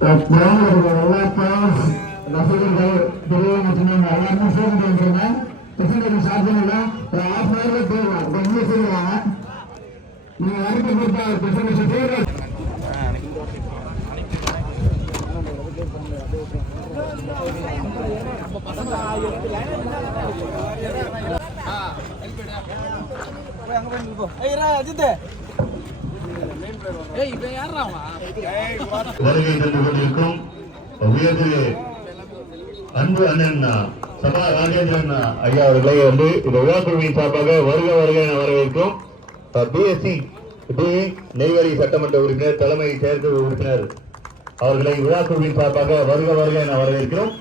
ரசிகர்கள் பெரியவங்க எல்லாருமே சேர்ந்து வந்துருங்க. பிரசிடென்ட் சார்பில் ஒரு ஹாஃப் அன் ஹவர்ல போயிடலாம். கொஞ்சம் செய்வாங்க. நீங்க அடுத்த பொறுத்தா பிரசிடென்ட் செய்யற வருகை தந்து கொண்டிருக்கும் உயர்திரு அன்பு அண்ணன் சபா ராஜேந்திரன் ஐயா அவர்களை வந்து இந்த விழாக்குழுவின் சார்பாக வருக வருக என வரவேற்கும். பிஎஸ்சி நெய்வேலி சட்டமன்ற உறுப்பினர் தலைமை செயற்குழு உறுப்பினர் அவர்களை விழாக்குழுவின் சார்பாக வருக வருக என வரவேற்கிறோம்.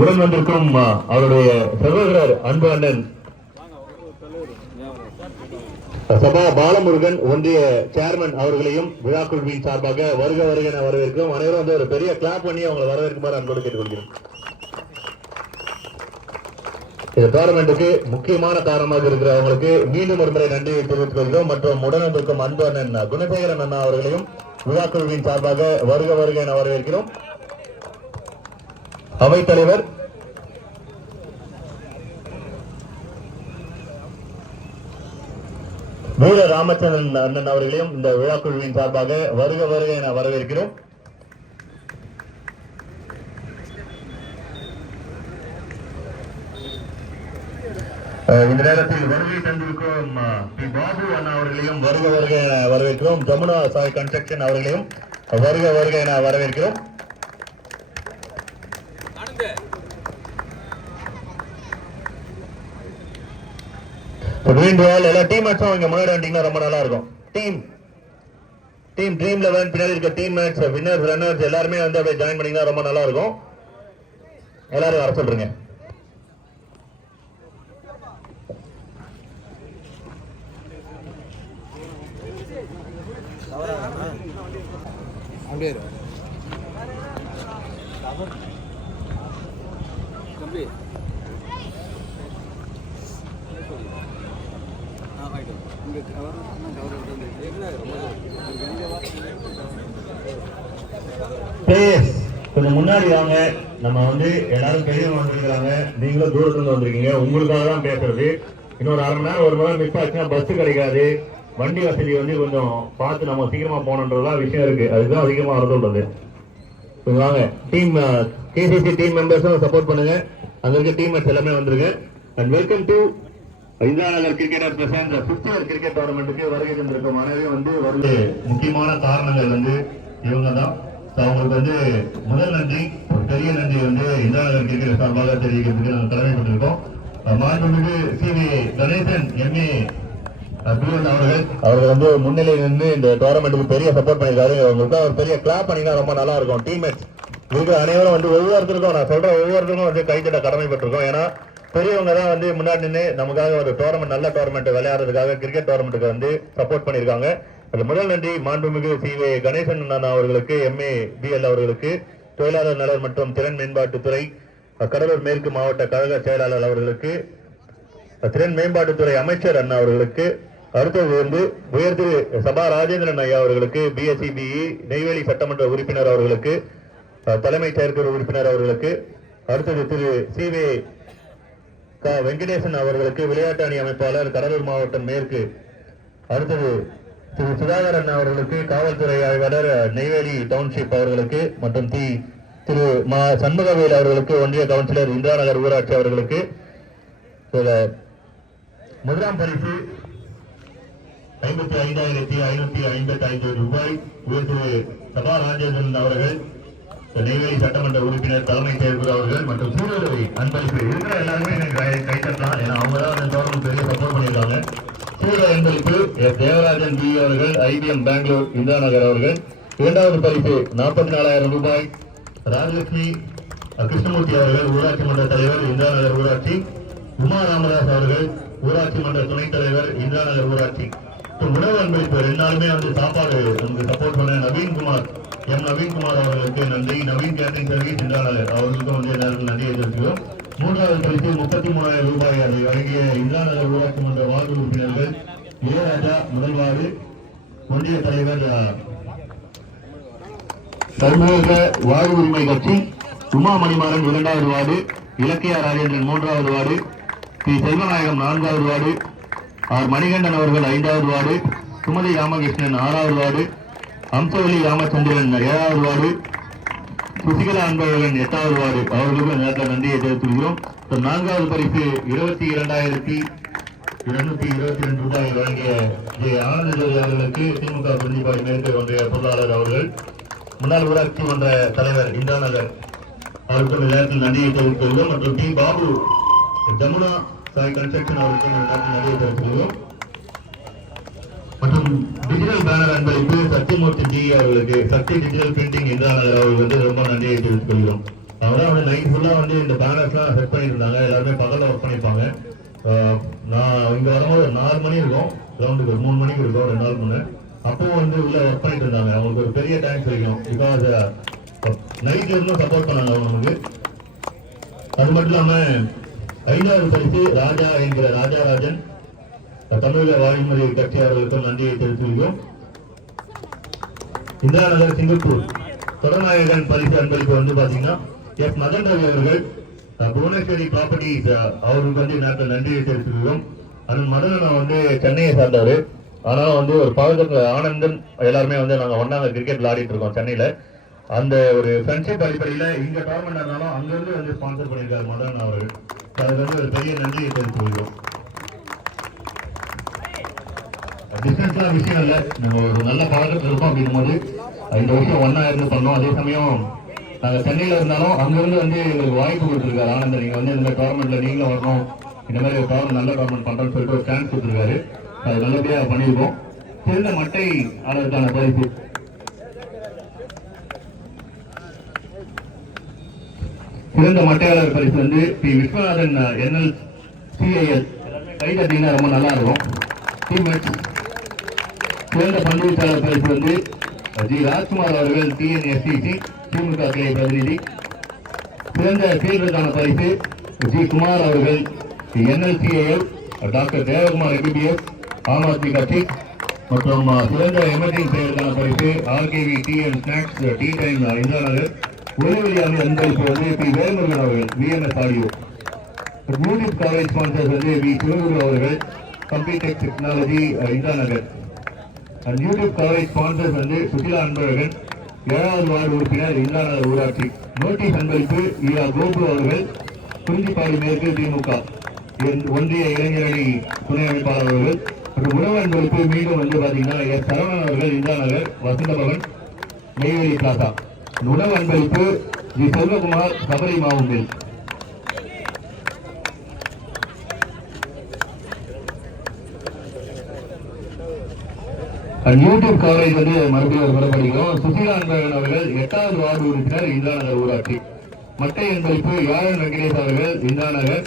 உடன் வந்திருக்கும் அவருடைய சகோதரர் அன்பு அண்ணன் சபா பாலமுருகன் ஒன்றிய சேர்மன் அவர்களையும் விழாக்குழுவின் சார்பாக வருக வருக என வரவேற்கிறோம். அனைவரும் வந்து ஒரு பெரிய கிளாப் பண்ணி அவங்களை வரவேற்குமாறு அன்போடு கேட்டுக்கொள்கிறோம். இந்த டோர்னமெண்ட்டுக்கு முக்கியமான காரணமாக இருக்கிறவங்களுக்கு மீண்டும் ஒரு முறை நன்றியை தெரிவித்துக் கொள்கிறோம். மற்றும் உடன் வந்திருக்கும் அன்பு அண்ணன் குணசேகரன் அண்ணா அவர்களையும் விழாக்குழுவின் சார்பாக வருக வருக என வரவேற்கிறோம். அவைத்தலைவர் வீர ராமச்சந்திரன் அண்ணன் அவர்களையும் இந்த விழாக்குழுவின் சார்பாக வருக வருக என வரவேற்கிறோம். இந்த நேரத்தில் வருகை தந்திருக்கும் பாபு அண்ணா அவர்களையும் வருக வருக என வரவேற்கிறோம். ஜமுனா சாய் கன்ஸ்ட்ரக்ஷன் அவர்களையும் வருக வருக என வரவேற்கிறோம். எல்லா டீம் மேட்சும் இங்க முன்னாடி வந்தீங்கன்னா ரொம்ப நல்லா இருக்கும். டீம் ட்ரீம் 11 பின்னாடி இருக்க டீம் மேட்ச் வின்னர்ஸ் ரன்னர்ஸ் எல்லாருமே வந்து அப்படியே ஜாயின் பண்ணீங்கன்னா ரொம்ப நல்லா இருக்கும். எல்லாரும் வர சொல்றீங்க. கொஞ்சம் முன்னாடி வாங்க. நம்ம வந்து எல்லாரும் பெரியவங்க வந்திருக்காங்க, நீங்களும் தூரத்துல வந்திருக்கீங்க. உங்களுக்காக தான் பேசுறது. இன்னொரு அரை மணி நேரம் ஒரு மணி நேரம் மிஸ் ஆச்சுன்னா பஸ் கிடைக்காது. வண்டி வசதி வந்து கொஞ்சம் பார்த்து நம்ம சீக்கிரமா போனன்றதா விஷயம் இருக்கு. அதுதான் அதிகமா வர சொல்றது. வாங்க டீம் கேசிசி டீம் மெம்பர்ஸும் சப்போர்ட் பண்ணுங்க. அங்க இருக்க டீம் மேட்ச் எல்லாமே வந்திருக்கு. And welcome to Indira Nagar cricketer Prashanth 5th year cricket டோர்னமெண்ட்டுக்கு வருகை தந்திருக்கும் அனைவரும் வந்து வருது. முக்கியமான காரணங்கள் வந்து இவங்க தான். அவங்களுக்கு வந்து முதல் நன்றி, ஒரு பெரிய நன்றி வந்து இந்திரா நகர் கிரிக்கெட் சார்பாக தெரிவிக்கிறதுக்கு நாங்கள் கடமைப்பட்டிருக்கோம். மாண்புமிகு சி.வி. கணேசன் எம்ஏ அவர்கள் வந்து முன்னிலையில் நின்று இந்த டோர்னமெண்ட்டுக்கு பெரிய சப்போர்ட் பண்ணிருக்காரு. அவங்களுக்கு ஒரு பெரிய கிளாப் பண்ணினா ரொம்ப நல்லா இருக்கும். டீம்மேட்ஸ் இருக்கிற அனைவரும் வந்து ஒவ்வொருத்தருக்கும் நான் சொல்ற ஒவ்வொருத்தருக்கும் வந்து கைத்தட்ட கடமைப்பட்டிருக்கோம். ஏன்னா பெரியவங்க தான் வந்து முன்னாடி நின்று நமக்காக ஒரு டோர்னமெண்ட் நல்ல டோர்னமெண்ட் விளையாடுறதுக்காக கிரிக்கெட் டோர்னமெண்ட்டுக்கு வந்து சப்போர்ட் பண்ணியிருக்காங்க. அது முதல் நன்றி மாண்புமிகு சி.வி. கணேசன் அவர்களுக்கு, எம்ஏ பிஎல் அவர்களுக்கு, தொழிலாளர் நலன் மற்றும் திறன் மேம்பாட்டுத்துறை கடலூர் மேற்கு மாவட்ட கழக செயலாளர் அவர்களுக்கு, திறன் மேம்பாட்டுத்துறை அமைச்சர் அண்ணா அவர்களுக்கு, அடுத்தது வந்து உயர்திரு சபா ராஜேந்திரன் ஐயா அவர்களுக்கு, பிஎஸ்சிபிஇ நெய்வேலி சட்டமன்ற உறுப்பினர் அவர்களுக்கு, தலைமை செயற்குழு உறுப்பினர் அவர்களுக்கு, அடுத்தது திரு சி.வி. வெங்கடேசன் அவர்களுக்கு, விளையாட்டு அணி அமைப்பாளர் கடலூர் மாவட்டம் மேற்கு, அடுத்தது திரு சுதாகரன் அவர்களுக்கு, காவல்துறை ஆய்வாளர் நெய்வேலி டவுன்ஷிப் அவர்களுக்கு, மற்றும் திரு சண்முகவேல் அவர்களுக்கு, ஒன்றிய கவுன்சிலர் இந்திரா நகர் ஊராட்சி அவர்களுக்கு முதலாம் பரிசு 55,555 ரூபாய் உயர்திரு சபா ராஜேந்திரன் அவர்கள், நெய்வேலி சட்டமன்ற உறுப்பினர் தலைமை செயற்குழு அவர்கள் மற்றும் சூழலை அன்பளிப்பு இருக்கிற எல்லாருமே கைத்தட்டலாம். ஏன்னா அவங்க தான் அந்த டோர்னமெண்ட் பெரிய சப்போர்ட் பண்ணியிருக்காங்க. சூழல் அன்பளிப்பு தேவராஜன் பி அவர்கள், ஐபிஎம் பெங்களூர் இந்திரா நகர் அவர்கள். இரண்டாவது பரிசு 44,000 ரூபாய் ராஜலட்சுமி கிருஷ்ணமூர்த்தி அவர்கள், ஊராட்சி மன்ற தலைவர் இந்திரா நகர் ஊராட்சி. உமா ராமதாஸ் அவர்கள், ஊராட்சி மன்ற துணைத் தலைவர் இந்திரா நகர் ஊராட்சி. உணவு அன்பளிப்பு 2 நாளுமே வந்து சாப்பாடு நமக்கு சப்போர்ட் பண்ண நவீன்குமார் அவர்களுக்கு நன்றி. நவீன் கேட்டரிங் சர்வீஸ் இந்திரா நகர் அவர்களுக்கும் வந்து நேரத்தில் நன்றியை தெரிவிக்கிறோம். மூன்றாவது பரிசு 33,000 ரூபாய் அதை வழங்கிய இந்திரா நகர் ஊராட்சி மன்ற வார்டு உறுப்பினர்கள் இளையராஜா முதல்வாறு, ஒன்றிய தலைவர் சர்வதேச வாழ்வு உரிமை கட்சி உமா மணிமாறன் 2வது வார்டு, இலக்கியா ராஜேந்திரன் 3வது வார்டு, பி செல்வநாயகம் 4வது வார்டு, ஆர் மணிகண்டன் அவர்கள் 5வது வார்டு, சுமதி ராமகிருஷ்ணன் 6வது வார்டு, அம்சவல்லி ராமச்சந்திரன் 7வது வார்டு, சுசிகலா அன்பழகன் 8வது வார்டு. அவர்களுக்கு நேரத்தில் நன்றியை தெரிவித்துள்ளோம். 4வது பரிசு 22,222 ரூபாய் வழங்கிய ஆனந்த ஜோதி அவர்களுக்கு திமுக குறிஞ்சிப்பாடி மேற்கு ஒன்றிய பொருளாளர் அவர்கள், முன்னாள் ஊராட்சி மன்ற தலைவர் இந்திராநகர் அவருக்கும் நேரத்தில் நன்றியை தெரிவித்துள்ளோம். மற்றும் டி பாபு ஜமுனா சாய் கன்ஸ்ட்ரக்ஷன் அவருக்கும் நேரத்தில் நன்றியை தெரிவித்துள்ளோம். மற்றும் டிஜிட்டல் பேனர் அன்பளிப்பு சத்தியமூர்த்தி டி அவர்களுக்கு, சக்தி டிஜிட்டல் பிரிண்டிங் இந்திராநகர் அவர்களுக்கு ரொம்ப நன்றியை தெரிவித்துக் கொள்கிறோம். அவங்க நைட் ஃபுல்லா இந்த பேனர்ஸ்லாம் செட் பண்ணிட்டு இருந்தாங்க. எல்லாருமே பகல்ல ஒர்க் பண்ணிருப்பாங்க. நான் இங்க வரும்போது 4 மணி இருக்கும், கிரவுண்டுக்கு 3 மணிக்கு இருக்கும், 2 நாள் முன்ன. அப்போ உள்ள ஒர்க் பண்ணிட்டு இருந்தாங்க. அவங்களுக்கு ஒரு பெரிய தேங்க்ஸ் வைக்கணும். பிகாஸ் நைட்ல இருந்தும் சப்போர்ட் பண்ணாங்க அவங்க நமக்கு. அது மட்டும் இல்லாம 5வது பரிசு ராஜா என்கிற ராஜாராஜன் தமிழக வாய்மொழி கட்சி அவர்களுக்கும் நன்றியை தெரிவித்துள்ளோம். இந்திராநகர் சிங்கப்பூர் தொடர்நாயகன் பரிசு அன்பளிப்பு பாத்தீங்கன்னா எஸ் மதன் ரவி அவர்கள் புவனேஸ்வரி ப்ராப்பர்ட்டிஸ் அவருக்கு நேரத்தில் நன்றியை தெரிவித்துள்ளோம். அண்ணன் மதன் சென்னையை சார்ந்தவர். ஆனாலும் ஒரு பகுதியில் ஆனந்தன் எல்லாருமே நாங்க ஒன்னாங்க கிரிக்கெட் விளையாடிட்டு இருக்கோம் சென்னையில. அந்த ஒரு ஃப்ரெண்ட்ஷிப் அடிப்படையில இங்க டோர்னமெண்ட் இருந்தாலும் அங்கிருந்து ஸ்பான்சர் பண்ணியிருக்காரு மதன் அவர்கள். அதுக்கு ஒரு பெரிய நன்றியை தெரிவித்துள்ளோம். பிசினஸ்லாம் விஷயம் இல்லை, நம்ம ஒரு நல்ல பழக்கத்தில் இருக்கோம். அப்படிங்கும் போது இந்த விஷயம் ஒன்னா இருந்து பண்ணோம். அதே சமயம் நாங்க சென்னையில இருந்தாலும் அங்கிருந்து எங்களுக்கு வாய்ப்பு கொடுத்துருக்காரு ஆனந்தன். நீங்க இந்த டோர்னமெண்ட்ல நீங்களும் வரணும், இந்த மாதிரி ஒரு நல்ல டோர்னமெண்ட் பண்றோம்னு சொல்லிட்டு ஒரு சான்ஸ் கொடுத்துருக்காரு. அது நல்லபடியா பண்ணியிருக்கோம். சிறந்த மட்டை ஆளருக்கான பரிசு சிறந்த மட்டையாளர் பரிசு பி விஸ்வநாதன் NLCIL. கை தட்டிங்கன்னா ரொம்ப நல்லா இருக்கும். சிறந்த பந்துவீச்சாளர் பரிசு ஜி ராஜ்குமார் அவர்கள் TNSTC திமுக கிளை பிரதிநிதி. சிறந்த ஃபீல்டருக்கான பரிசு ஜி குமார் அவர்கள் NLCIL, doctor Devakumar MBBS Aam Aadmi கட்சி. மற்றும் சிறந்த எமர்ஜிங் பிளேயருக்கான பரிசு RKV TN snacks tea time Indiranagar. ஒளிவெளியான அன்பளிப்பு பி வேல்முருகன் அவர்கள் VNS audio. Unit college sponsors V Sivaguru அவர்கள் computer technology Indiranagar. YouTube coverage sponsors Sushila Anbazhagan 7வது வார்டு உறுப்பினர் இந்திராநகர் ஊராட்சி. நோட்டீஸ் அன்பளிப்பு ஈரா கோபு அவர்கள் குறிஞ்சிப்பாடி மேற்கு திமுக ஒன்றிய இளைஞரணி துணை அமைப்பாளர் அவர்கள். மற்றும் உணவு அன்பளிப்பு மீண்டும் பாத்தீங்கன்னா எஸ் சரவணன் அவர்கள் இந்திராநகர் வசந்த பவன் நெய்வேலி பிளாசா. உணவு அன்பளிப்பு ஜி செல்வகுமார் சபரி மாவுண்டில். யூடியூப் கவரேஜ் மறுபடியும் வரப்படுகிறோம். சுசீலா அன்பழகன் அவர்கள் 8வது வார்டு உறுப்பினர் இந்திராநகர் ஊராட்சி. மட்டை அன்பளிப்பு யாழன் வெங்கடேஷ் அவர்கள் இந்திராநகர்.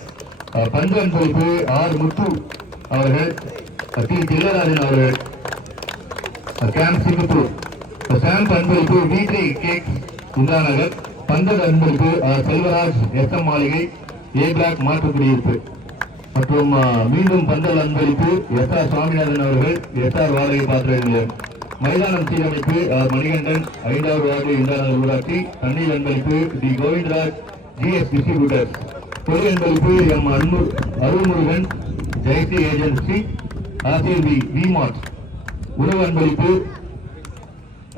பந்து அன்பளிப்பு ஆர் முத்து அவர்கள் டி தில்லராஜன் அவர்கள் கேம்ப் சிங்கப்பூர். ஸ்டாம்ப் அன்பளிப்பு V3 கேக் இந்திராநகர். பந்தல் அன்பளிப்பு செல்வராஜ் SM மாளிகை A பிளாக் மாற்று குடியிருப்பு. மற்றும் மீண்டும் பந்தல் அன்பளிப்பு SR சுவாமிநாதன் அவர்கள் SR வாடகை பாத்திர நிலையம். மைதானம் சீரமைப்பு மணிகண்டன் 5வது வார்டு இந்திராநகர் ஊராட்சி. தண்ணீர் அன்பளிப்பு டி கோவிந்தராஜ் GS டிஸ்ட்ரிபியூட்டர். பொருள் அன்பளிப்பு M Arulmurugan Jayashree agency RCB V-Mart. உணவு அன்பளிப்பு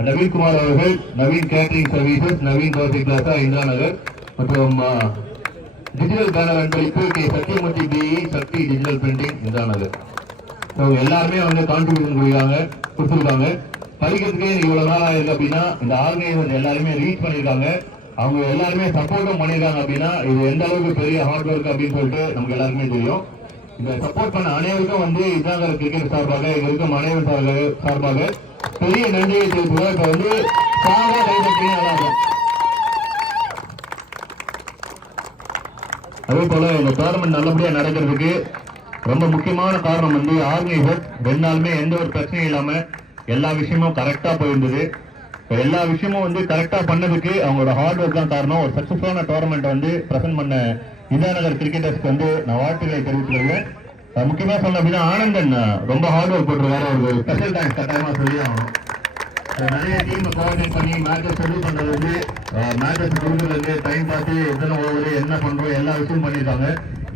நவீன்குமார் அவர்கள் Naveen catering services Naveen dosa plaza Indiranagar. மற்றும் டிஜிட்டல் பேனர் அன்பளிப்பு K Sathyamoorthy DE Sakthi digital printing Indiranagar. எல்லாருமே கான்ட்ரிபியூஷன் கொடுத்துருக்காங்க. படிக்கிறதுக்கே இவ்வளவு நாள் ஆயிருக்கு அப்படின்னா இந்த ஆர்கனைசர் எல்லாருமே ரீச் பண்ணியிருக்காங்க. அவங்க எல்லாருமே சப்போர்ட்டும் பண்ணியிருக்காங்க அப்படின்னா இது எந்த அளவுக்கு பெரிய ஹார்ட் ஒர்க் அப்படின்னு சொல்லிட்டு நமக்கு எல்லாருமே தெரியும். இந்த சப்போர்ட் பண்ண அனைவருக்கும் இந்திராநகர் கிரிக்கெட் சார்பாக இங்க இருக்கும் அனைவரும் சார்பாக பெரிய நன்றியை தெரிவித்துள்ளோம். இப்ப சாதா கைதட்டி நல்லா இருக்கும். அதே போல இந்த டோர்னமெண்ட் நல்லபடியா நடக்கிறதுக்கு ரொம்ப முக்கியமான காரணம் ஆர்கனைசர் 2 நாளுமே எந்த ஒரு பிரச்சனையும் இல்லாம எல்லா விஷயமும் கரெக்டா போயிருந்தது. எல்லா விஷயமும் கரெக்டா பண்ணதுக்கு அவங்களோட ஹார்ட் ஒர்க் தான் காரணம். ஒரு சக்சஸ்ஃபுல்லான டோர்னமெண்ட் பிரசன்ட் பண்ண இந்திராநகர் கிரிக்கெட்டர்ஸ்க்கு நான் வாழ்த்துக்களை தெரிவித்துள்ளேன். முக்கியமா சொன்ன அப்படின்னா ஆனந்தன் ரொம்ப ஹார்ட் ஒர்க் போட்டிருக்காரு. ஒரு ஸ்பெஷல் தேங்க்ஸ் கட்டாயமா சொல்லி ஆகணும். நிறைய டீம் கோஆர்டினேட் பண்ணி மேட்சஸ் ஷெட்யூல் பண்றது வந்து மேட்சஸ் கொடுக்கறது டைம் பார்த்து எத்தனை ஓவர் என்ன பண்றோம் எல்லா விஷயமும் பண்ணியிருக்காங்க.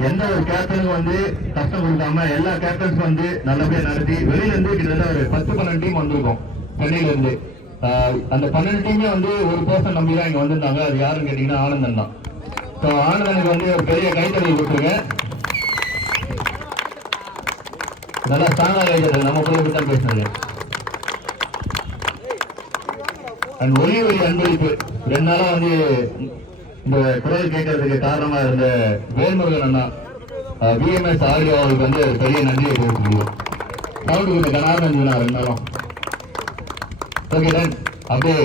எந்த ஒரு கேப்டனுக்கும் வந்து கஷ்டம் கொடுக்காம எல்லா கேப்டன்ஸும் வந்து நல்லபடியா நடத்தி வெளியில இருந்து கிட்டத்தட்ட ஒரு 10-12 டீம் வந்திருக்கும் சென்னையில இருந்து. அந்த 12 டீமே வந்து ஒரு பர்சன் நம்பி தான் இங்க வந்திருந்தாங்க. அது யாருன்னு கேட்டீங்கன்னா ஆனந்தன் தான். ஸோ ஆனந்தனுக்கு வந்து ஒரு பெரிய கைத்தறி கொடுத்துருங்க. நல்லா ஸ்ட்ராங்கா கைத்தறி நம்ம போய் தான் பேசினது. அண்ட் ஒலி அன்பளிப்பு 2 நாளா வந்து இந்த குரல் கேட்கறதுக்கு காரணமா இருந்த வேல்முருகன் அண்ணா விஎம்எஸ் ஆடியோ அவருக்கு வந்து பெரிய நன்றியை தெரிவித்துக்கிறோம். சவுண்டு கொஞ்சம் கனாரம் இருந்துச்சுன்னா 2 நாளும். Okay done. அப்படியே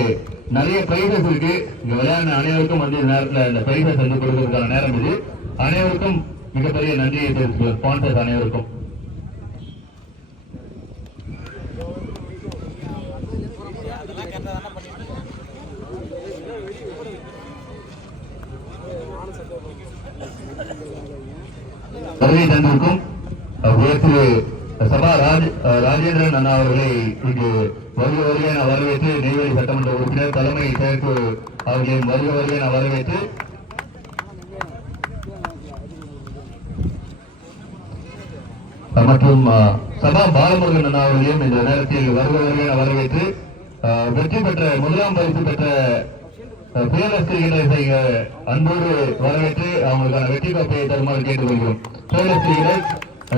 நிறைய பிரைசஸ் இருக்கு. இங்க விளையாடின அனைவருக்கும் வந்து இந்த நேரத்தில் இந்த பிரைசஸ் வந்து கொடுக்கறதுக்கான நேரம் இது. அனைவருக்கும் மிகப்பெரிய நன்றியை தெரிவித்துக்கிறோம். ஸ்பான்சர்ஸ் அனைவருக்கும். வருகை தந்திருக்கும் திரு சபா ராஜேந்திரன் அண்ணா அவர்களை இங்கு வருக வருகை என வரவேற்று நெய்வேலி சட்டமன்ற உறுப்பினர் தலைமை செயற்குழு அவர்களையும் வருக வருகை என வரவேற்று மற்றும் சபா பாலமுருகன் அண்ணா அவர்களையும் இந்த நேரத்தில் வருக வருகை என வரவேற்று வெற்றி பெற்ற 1ஆம் பரிசு பெற்ற பேரஸ்திரிகளை அன்போடு வரவேற்று அவங்களுக்கான வெற்றி கோப்பையை தருமாறு கேட்டுக்கொள்கிறோம். பேரஸ்திரிகள்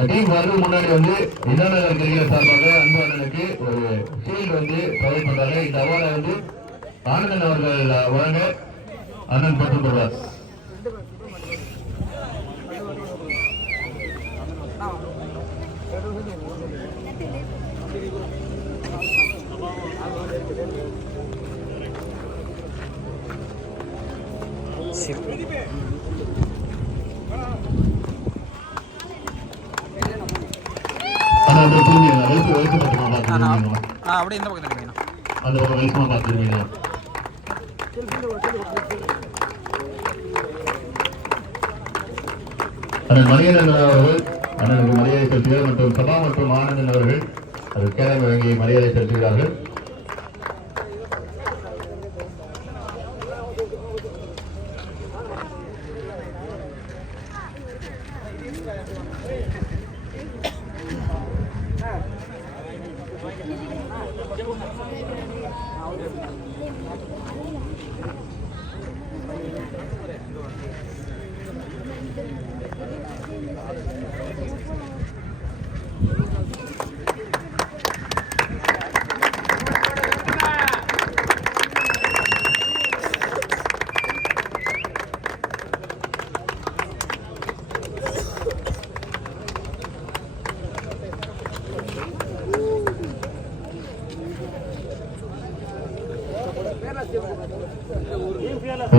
டீம் வர்றது முன்னாடி வந்து இளநகர் கிரிக்கெட் சார்பாக அன்பு அண்ணனுக்கு ஒரு ஷீல்டு வந்து ப்ரொவைட் பண்றாங்க. இந்த அவார்டை வந்து ஆனந்தன் அவர்கள் வழங்க அண்ணன் பெற்றுக்கொள்வார். அப்படியே இந்த பக்கத்துல அந்த ஒரு வெளிச்சமா பார்த்துருக்கீங்க. அண்ணன் மணிகண்டன் அவர்கள் அண்ணனுக்கு மரியாதை செலுத்துகிறார் மற்றும் சபா மற்றும் ஆனந்தன் அவர்கள் அது கேரள வழங்கி மரியாதை செலுத்துகிறார்கள்.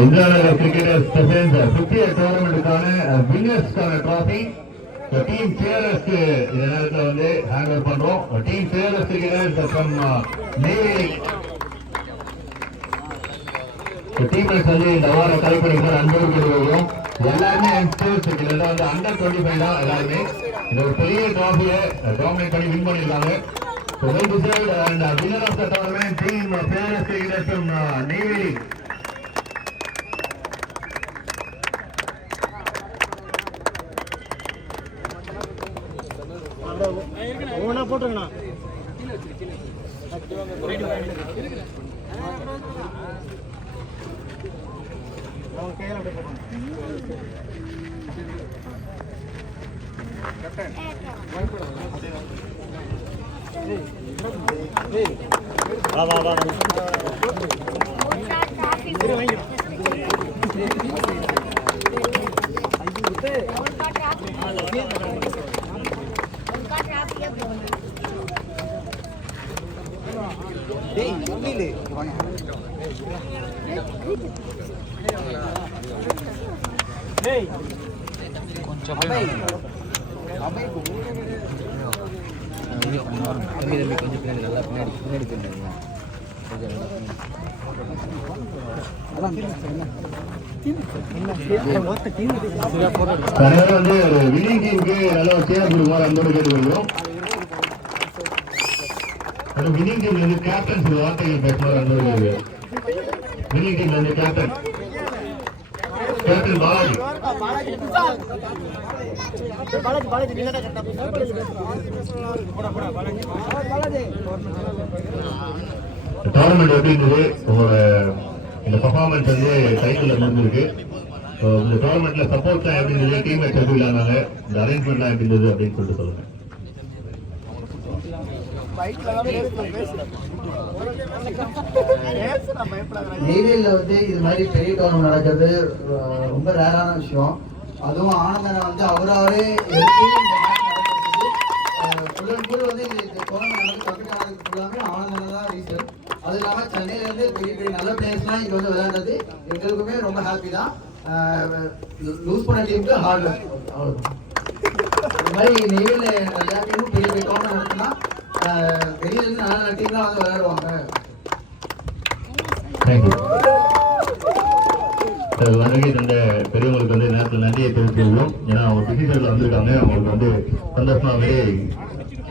இந்தியாவில் கிரிக்கெட்டர்ஸ் பிரசன்ட் 50th டோர்னமெண்ட்டுக்கான வின்னர்ஸ்க்கான டிராஃபி டீம் பியர்லெஸ்க்கு இந்த நேரத்தில் வந்து ஹேண்ட் ஓவர் பண்றோம். Team Peerless cricketers from Neyveli teams வந்து இந்த அவார்டை கைப்பற்றிக்கிற அன்போடு கேட்டுக்கொள்கிறோம். எல்லாருமே யங்ஸ்டர்ஸ் கிட்டத்தட்ட வந்து அண்டர் 25 தான் எல்லாருமே. இந்த ஒரு பெரிய டிராஃபியை டாமினேட் பண்ணி வின் பண்ணியிருக்காங்க. well deserved and winner of the tournament team fearless cricketers from Neyveli. ஓனா போட்டுங்கண்ணா அவங்க கையில அப்படியே வா வா வா வந்து வில்லிங் டீமுக்கு நல்ல ஒரு சேர் கொடுக்குமாறு அன்போடு கேட்டுக்கொள்கிறோம். வினிங் டீம்ல இருந்து கேப்டன் சில வார்த்தைகள் பேசுவார் அன்பர்கள். வினிங் டீம்ல இருந்து கேப்டன் பாலாஜி. டோர்னமெண்ட் எப்படி இருந்தது? உங்களோட இந்த பர்ஃபார்மன்ஸ் வந்து டைட்டில் முடிஞ்சிருக்கு. இந்த டோர்னமெண்ட்ல சப்போர்ட்லாம் எப்படி இருந்தது? டீம் மேட்ச் எப்படி விளையாடுனாங்க? இந்த அரேஞ்ச்மெண்ட்லாம் எப்படி இருந்தது அப்படின்னு சொல்லிட்டு சொல்லுங்க. நெய்வேலியில் வந்து இது மாதிரி பெரிய டோர்னமெண்ட் நடக்கிறது ரொம்ப ரேரான விஷயம். அதுவும் ஆனந்தனை வந்து அவராகவே ஃபுல் வந்து இந்த டோர்னமெண்ட் நடந்து பக்கத்து நடக்கிறது ஃபுல்லாமே ஆனந்தனை தான் ரீசன். அது இல்லாமல் சென்னையிலேருந்து பெரிய பெரிய நல்ல பிளேயர்ஸ்லாம் இங்கே வந்து விளையாடுறது எங்களுக்குமே ரொம்ப ஹாப்பி தான். லூஸ் பண்ண டீமுக்கு ஹார்ட் ஒர்க் அவ்வளோதான். இந்த மாதிரி நெய்வேலியில் எல்லா டீமும் பெரிய பெரிய டோர்னமெண்ட் நடத்தினா வெளியிலேருந்து நல்ல நல்ல டீம் தான் வந்து விளையாடுவாங்க. வருகை தந்த பெரியவங்களுக்கு வந்து நேரத்தில் நன்றியை தெரிவித்துள்ளோம். ஏன்னா அவங்க பிசிசர்ல வந்திருக்காங்க, அவங்களுக்கு வந்து சந்தோஷமாவே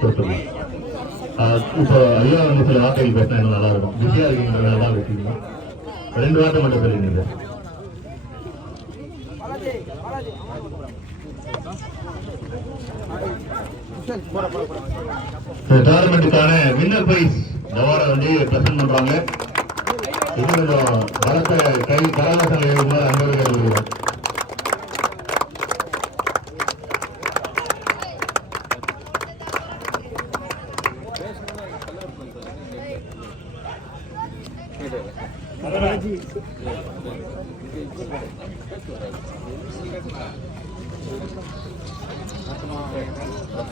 சொல்லிருக்கோம். இப்போ ஐயா வந்து சில வார்த்தைகள் பேசினா இன்னும் நல்லா இருக்கும். பிஸியா இருக்கீங்கிறதுனால தான் பேசிக்கணும். 2 வார்த்தை மட்டும் சொல்லிருந்தீங்க. டோர்னமெண்ட்டுக்கான வின்னர் பிரைஸ் அவார்டை வந்து பிரசன்ட் பண்றாங்க. இது கொஞ்சம் பலத்த கை கரகாசம் எழுதுமாறு அன்பர்கள் எழுதுகிறோம்.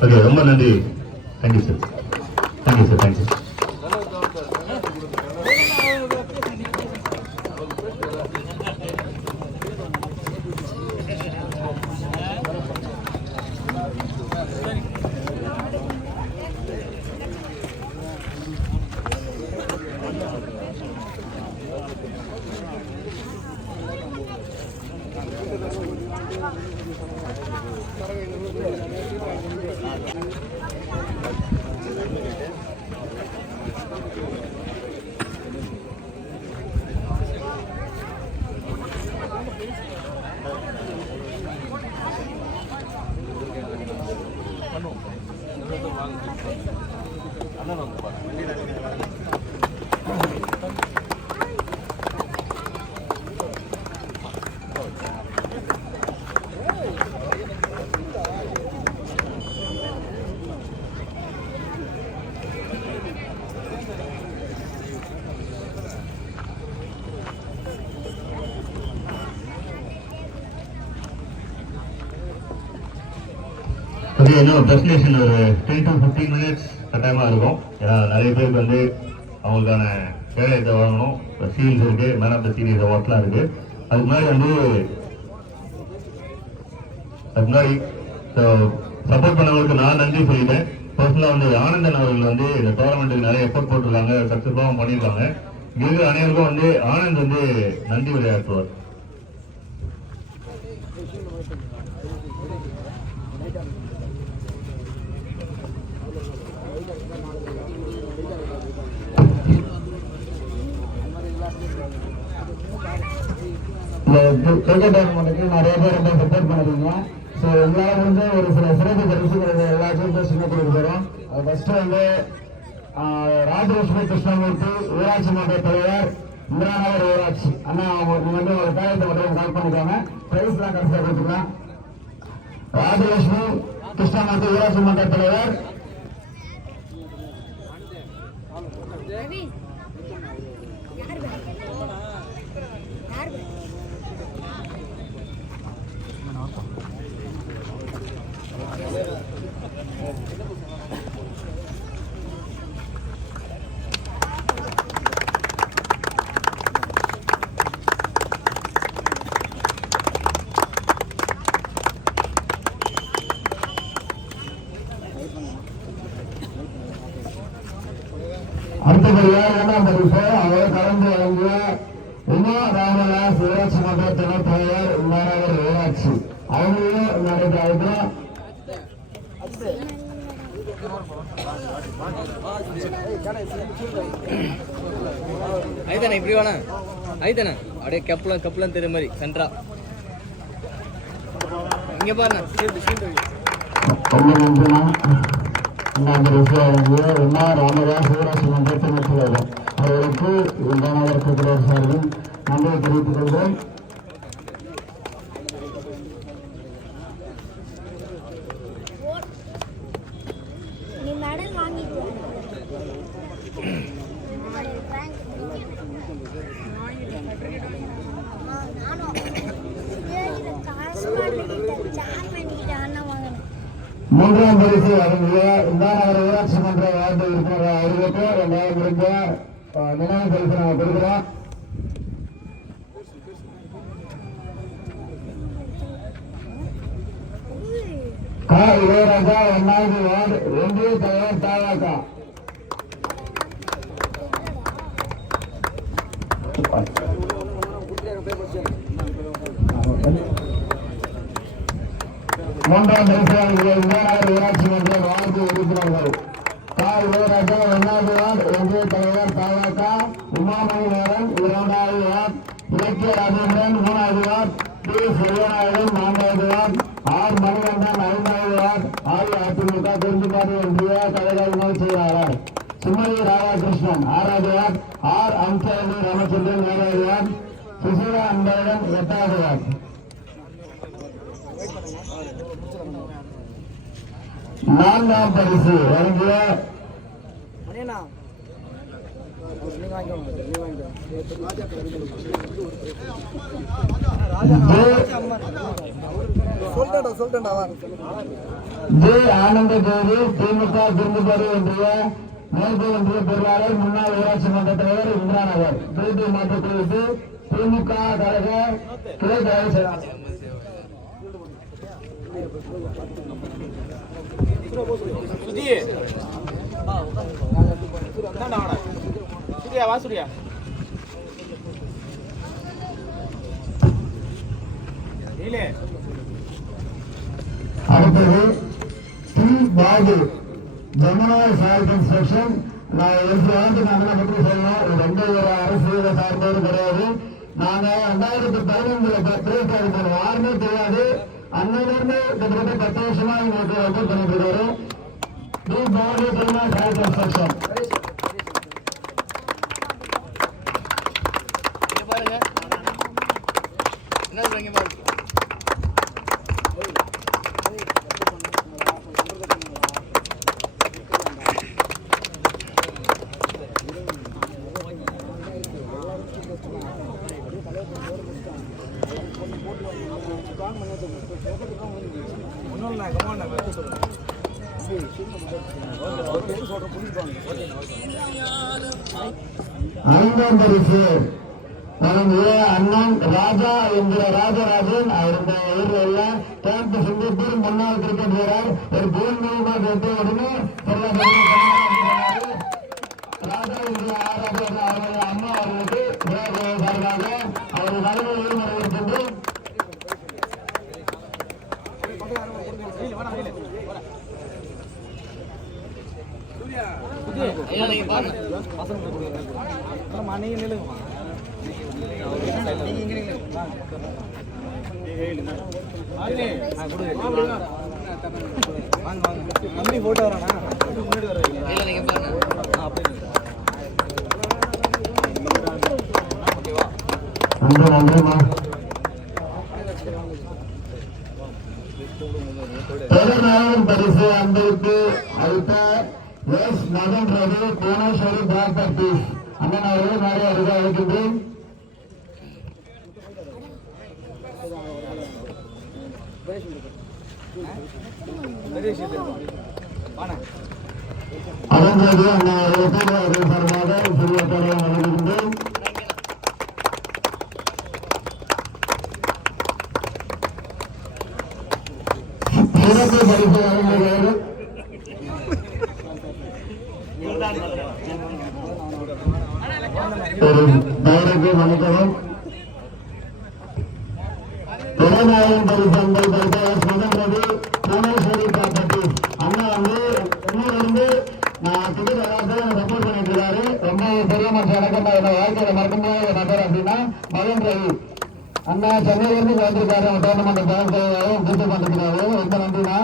ஓகே, ரொம்ப நன்றி. Thank you sir. Thank you sir. Thank you. இன்னும் பிரசன்டேஷன் ஒரு 10 to 15 minutes கட்டாயமாக இருக்கும். ஏன்னா நிறைய பேருக்கு வந்து அவங்களுக்கான கேடயத்தை வாங்கணும். சீல்ஸ் இருக்கு, மேன் ஆஃப் த சீரீஸ் அவார்ட்லாம் இருக்கு. அதுக்கு முன்னாடி சப்போர்ட் பண்ணவங்களுக்கு நான் நன்றி சொல்லிட்டேன். பர்சனலாக வந்து ஆனந்தன் அவர்கள் வந்து இந்த டோர்னமெண்ட்டுக்கு நிறைய எஃபோர்ட் போட்டிருக்காங்க, சக்ஸஸ்ஃபுல்லாகவும் பண்ணியிருக்காங்க. இங்கே அனைவருக்கும் வந்து ஆனந்த் வந்து நன்றி விளையாட்டுவார். இந்த கிரிக்கெட் டோர்னமெண்ட்டுக்கு நிறைய பேர் ரொம்ப சப்போர்ட் பண்ணுறீங்க. ஸோ எல்லாரும் வந்து ஒரு சில சிறப்பு பரிசுகள் எல்லாத்தையும் சின்ன கொடுக்க போகிறோம். அது ஃபர்ஸ்ட் வந்து ராஜலட்சுமி கிருஷ்ணமூர்த்தி ஊராட்சி மன்ற தலைவர், இந்திராநகர் ஊராட்சி அண்ணா, நீங்க வந்து ஒரு பேரத்தை மட்டும் கால் பண்ணிக்கோங்க. பிரைஸ்லாம் கடைசியாக கொடுத்துக்கலாம். ராஜலட்சுமி கிருஷ்ணமூர்த்தி ஊராட்சி மன்ற தலைவர். ஐதானே இப்படி வேணா ஐதானே அப்படியே கப்பலாம் தெரியுற மாதிரி சென்ட்ரா இங்க பாருண்ணா ராமதாஸ் ஊராட்சி மன்ற துணைத் தலைவர் அவர்களுக்கு மாநகர சார்பில் நன்றியை தெரிவித்துக் கொள்கிறேன். மூன்றாம் பரிசு வழங்கிய இந்தாநகர ஊராட்சி மன்ற வார்டு உறுப்பினர் அவர்களுக்கு 2000 ரூபாய் நினைவு பரிசு நாங்கள் கொடுக்கிறோம். இளையராஜா 1வது வார்டு ஒன்றிய தலைவர் தாவாக்கா. மூன்றாம் பரிசு இந்தாநகர் ஊராட்சி மன்ற வார்டு உறுப்பினர்கள் இளையராஜா 1வது வார்டு ஒன்றிய தலைவர் தாவாக்கா. உமாமணிநாதன் 2வது வார்டு. இலக்கிய ராஜேந்திரன் 3வது வார்டு. டி செல்வநாயகன் 4வது வார்டு. ஆர் மணிகண்டன் 5வது வார்டு. அஇஅதிமுக குறிஞ்சிப்பாடி ஒன்றிய கழக உணவு செயலாளர். சுமதி ராதாகிருஷ்ணன் 6வது வார்டு. ஆர் அம்சாமி ராமச்சந்திரன் 7வது வார்டு. சுசீலா அன்பழகன் 8வது வார்டு. 4ஆம் பரிசு வழங்கிய ஆனந்த தேவி திமுக குறிஞ்சிப்பாடி ஒன்றிய மேற்கு ஒன்றிய பொருளாளர் முன்னாள் ஊராட்சி மன்ற தலைவர் இந்திராநகர் பிரிவு மாற்ற குறித்து திமுக கழக துறை தலைவர் செயலாளர். அடுத்தது D Babu Jamunar sir construction. நான் 8 ஆண்டுக்கு அண்ணனை பற்றி சொல்லணும். எந்த ஒரு அரசியலை சார்ந்தோடு கிடையாது. நாங்க 2015 பிரேக் பண்ணோம். யாருமே தெரியாது. அன்னிலிருந்து கிட்டத்தட்ட 10 வருஷமா எங்களுக்கு ஒர்க் பண்ணிட்டு இருக்காரு. T Babu Jamunar sir construction. பாருங்க என்ன சொல்றீங்க பாருங்க. ஐந்தாம் பரிசு வழங்கிய அண்ணன் ராஜா என்கிற ராஜராஜன். அவருடைய ஊரில் உள்ள கேம்ப் சிங்கப்பூர் முன்னாள் கிரிக்கெட் வீரர். ஒரு கோல் மூலமா கேட்டு உடனே ராஜா என்கிற ஆராதனை அவருடைய அம்மா அவர்களுக்கு சார்பாக அவர் நலவையும் வரவேற்கின்ற போட்டோ வரானா நன்றிமா. தலைநாயகன் பரிசு அன்பருக்கு அளித்த எஸ் மதன் ரவி புவனேஸ்வரி ப்ராப்பர்ட்டிஸ் அண்ணன் அவர்கள் நிறைய அறிவு அளிக்கின்றேன். அதன்போது அண்ணன் அவர்கள் சார்பாக சிறிய தடையை வழங்குகின்றேன். சிறப்பு பரிசு வழங்குகிறார்கள். தவறுக்கு மன்னிக்கவும். தலைநாயகன் பரிசு அன்பை பரிசு மதன் ரவி புவனேஸ்வரி ப்ராப்பர்ட்டிஸ் அண்ணா வந்து இன்னொரு நான் டிக்கெட் சப்போர்ட் பண்ணி சொன்ன வாழ்க்கையில மறக்க முடியாத நபர் அப்படின்னா மகன் ரவி அண்ணா சென்னையிலிருந்து வந்திருக்காரு டோர்னமெண்ட் ஜாயின் கூட்டு பண்றதுக்காக ரொம்ப நன்றிண்ணா.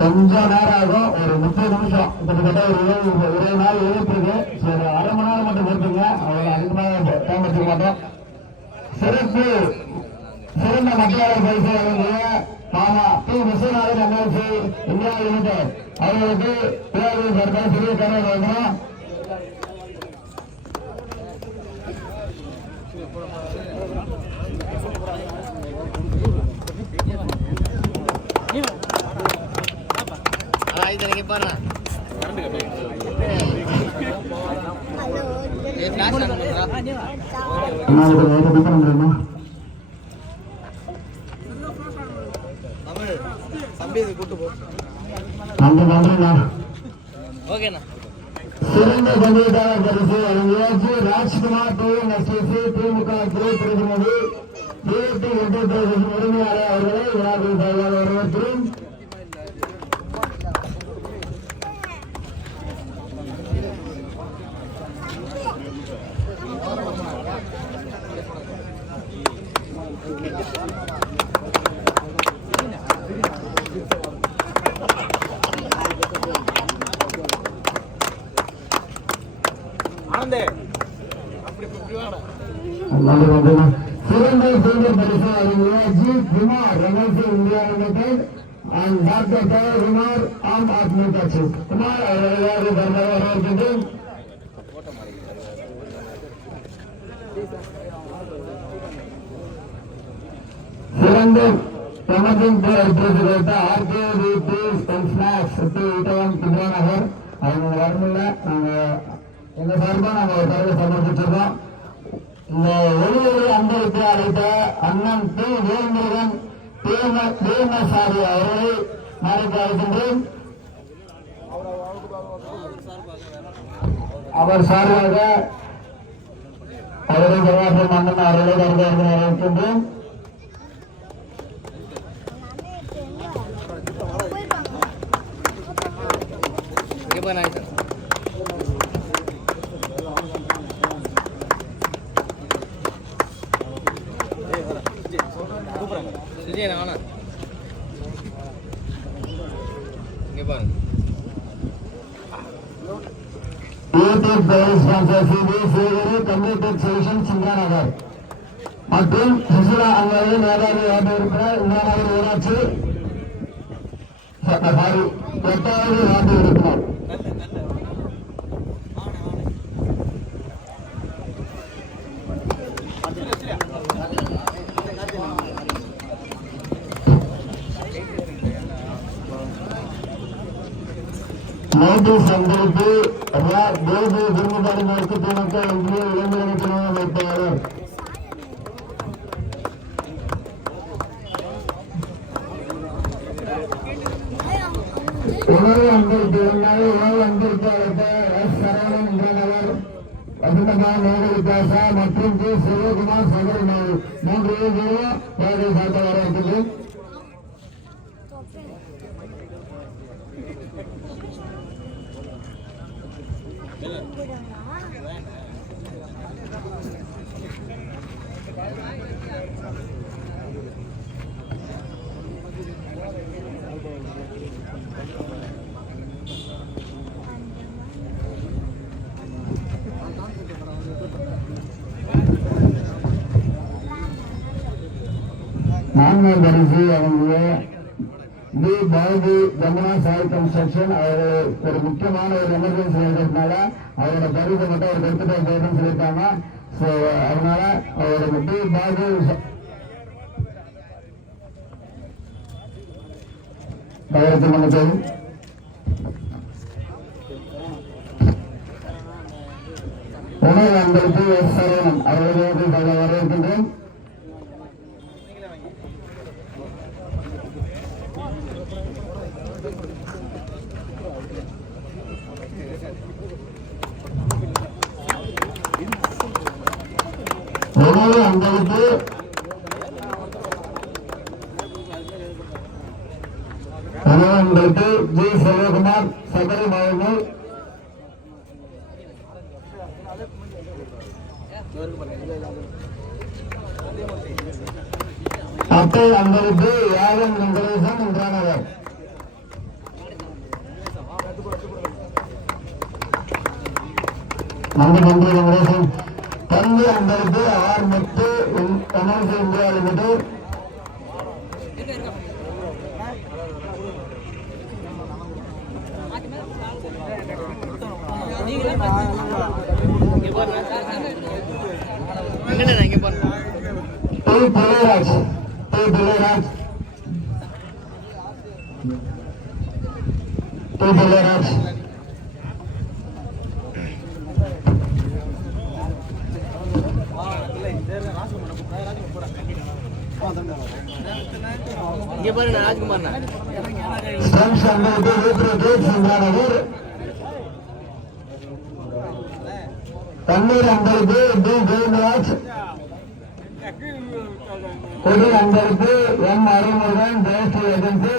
கொஞ்சம் நேரம் ஆகும், ஒரு 30 நிமிஷம் கிட்டத்தட்ட ஒரு 20 நாள் இருக்கு. சரி, அரை மணி நேரம் மட்டும் கொடுத்துங்க, அவ்வளவு அதிகமாக டைம் எடுத்துக்க மாட்டோம். சிறந்த மக்களால் பரிசு வழங்கிய மாமா P Viswanathan NLC India limited அவர்களுக்கு பேரவை சர்க்கார் சிறிய கரை வழங்கணும். சிறந்த பங்கேற்பாளர் பரிசு வழங்கிய ராஜ்குமார் திமுக துறை பிரதிநிதி உரிமையாளர் அவர்களை விழாவில் வரவேற்கிறோம். சிறந்த சிறந்த பரிசு வழங்கிய G Kumar NLC India limited and doctor K Kumar Aam Aadmi கட்சி குமார் அவர்களை வரவேற்கின்றோம். சிறந்த எமர்ஜென்சி பரிசு கொடுத்த ஆர்கேவிடி ஸ்நாக்ஸ் நகர் அவங்க வரமில்ல. நாங்க எங்க சார்பா நாங்க ஒரு தடவை சமர்ப்பிச்சிருக்கோம். இந்த ஒளிவெளி அன்பளிப்பு அளித்த அண்ணன் பி வேல்முருகன் தேவசாரி அவர்களை நாளைக்கு அழைக்கின்றேன். அவர் சார்பாக அவரை ஜவாஹர் அண்ணன் அவர்களை வருகிறார்கள் அழைக்கின்றேன். மற்றும் சுற்றுலா அங்காடி நேதாஜி உறுப்பினர் இன்னொரு ஊராட்சி 8வது வார்டு உறுப்பினர் நோட்டீஸ் அன்பளிப்பு தேசிய குடும்பத்தாரி நோக்கு திமுக இந்திய இளைஞரணி துணை அமைப்பாளர் உணவு அன்பளிப்பு உணவு அன்பளிப்பு அளித்த எஸ் சரவணன் என்றவர் வசந்தபால் நேரவிகாசா மற்றும் ஜி சிவகுமார் சகோதரி 3 பேரை சார்ந்த வரவேற்கின்றேன். நான்காம் பரிசு வழங்கிய டி பாபு ஜமுனா சாய் கன்ஸ்ட்ரக்ஷன் அவர் ஒரு முக்கியமான ஒரு எமர்ஜென்சி இருக்கிறதுனால அவரோட பரிசை மட்டும் அவர் எடுத்துட்டு போயிட்டு சொல்லியிருக்காங்க. ஸோ அதனால அவரோட டி பாபு அவருக்கு நமக்கு உணவு அன்பளிப்பு எஸ் சரவணன் அவர்களுக்கு வரவேற்கின்றேன். உணவு அன்பளிப்பு உணவு அன்பருக்கு ஜி செல்வகுமார் சகரி அவர்கள் அட்டை அன்பருக்கு யாரும் வெங்கடேசன் இந்திராநகர் நன்றி நன்றி வெங்கடேசன். தம்பி அன்பருக்கு ஆர் முத்து கமர்ஸ் இந்தியா லிமிடெட் இங்க பாருங்க. பிள்ளைராஜ் பிள்ளைராஜ் பிள்ளைராஜ் இங்க பாருங்க ராஜ்குமார்ண்ணா. ஸ்டம்ஸ் அன்பருக்கு இந்திராநகர் தண்ணீர் அன்பருக்கு டி ஜெயராஜ் கொடி அன்பருக்கு M Arumurugan Jayashree agency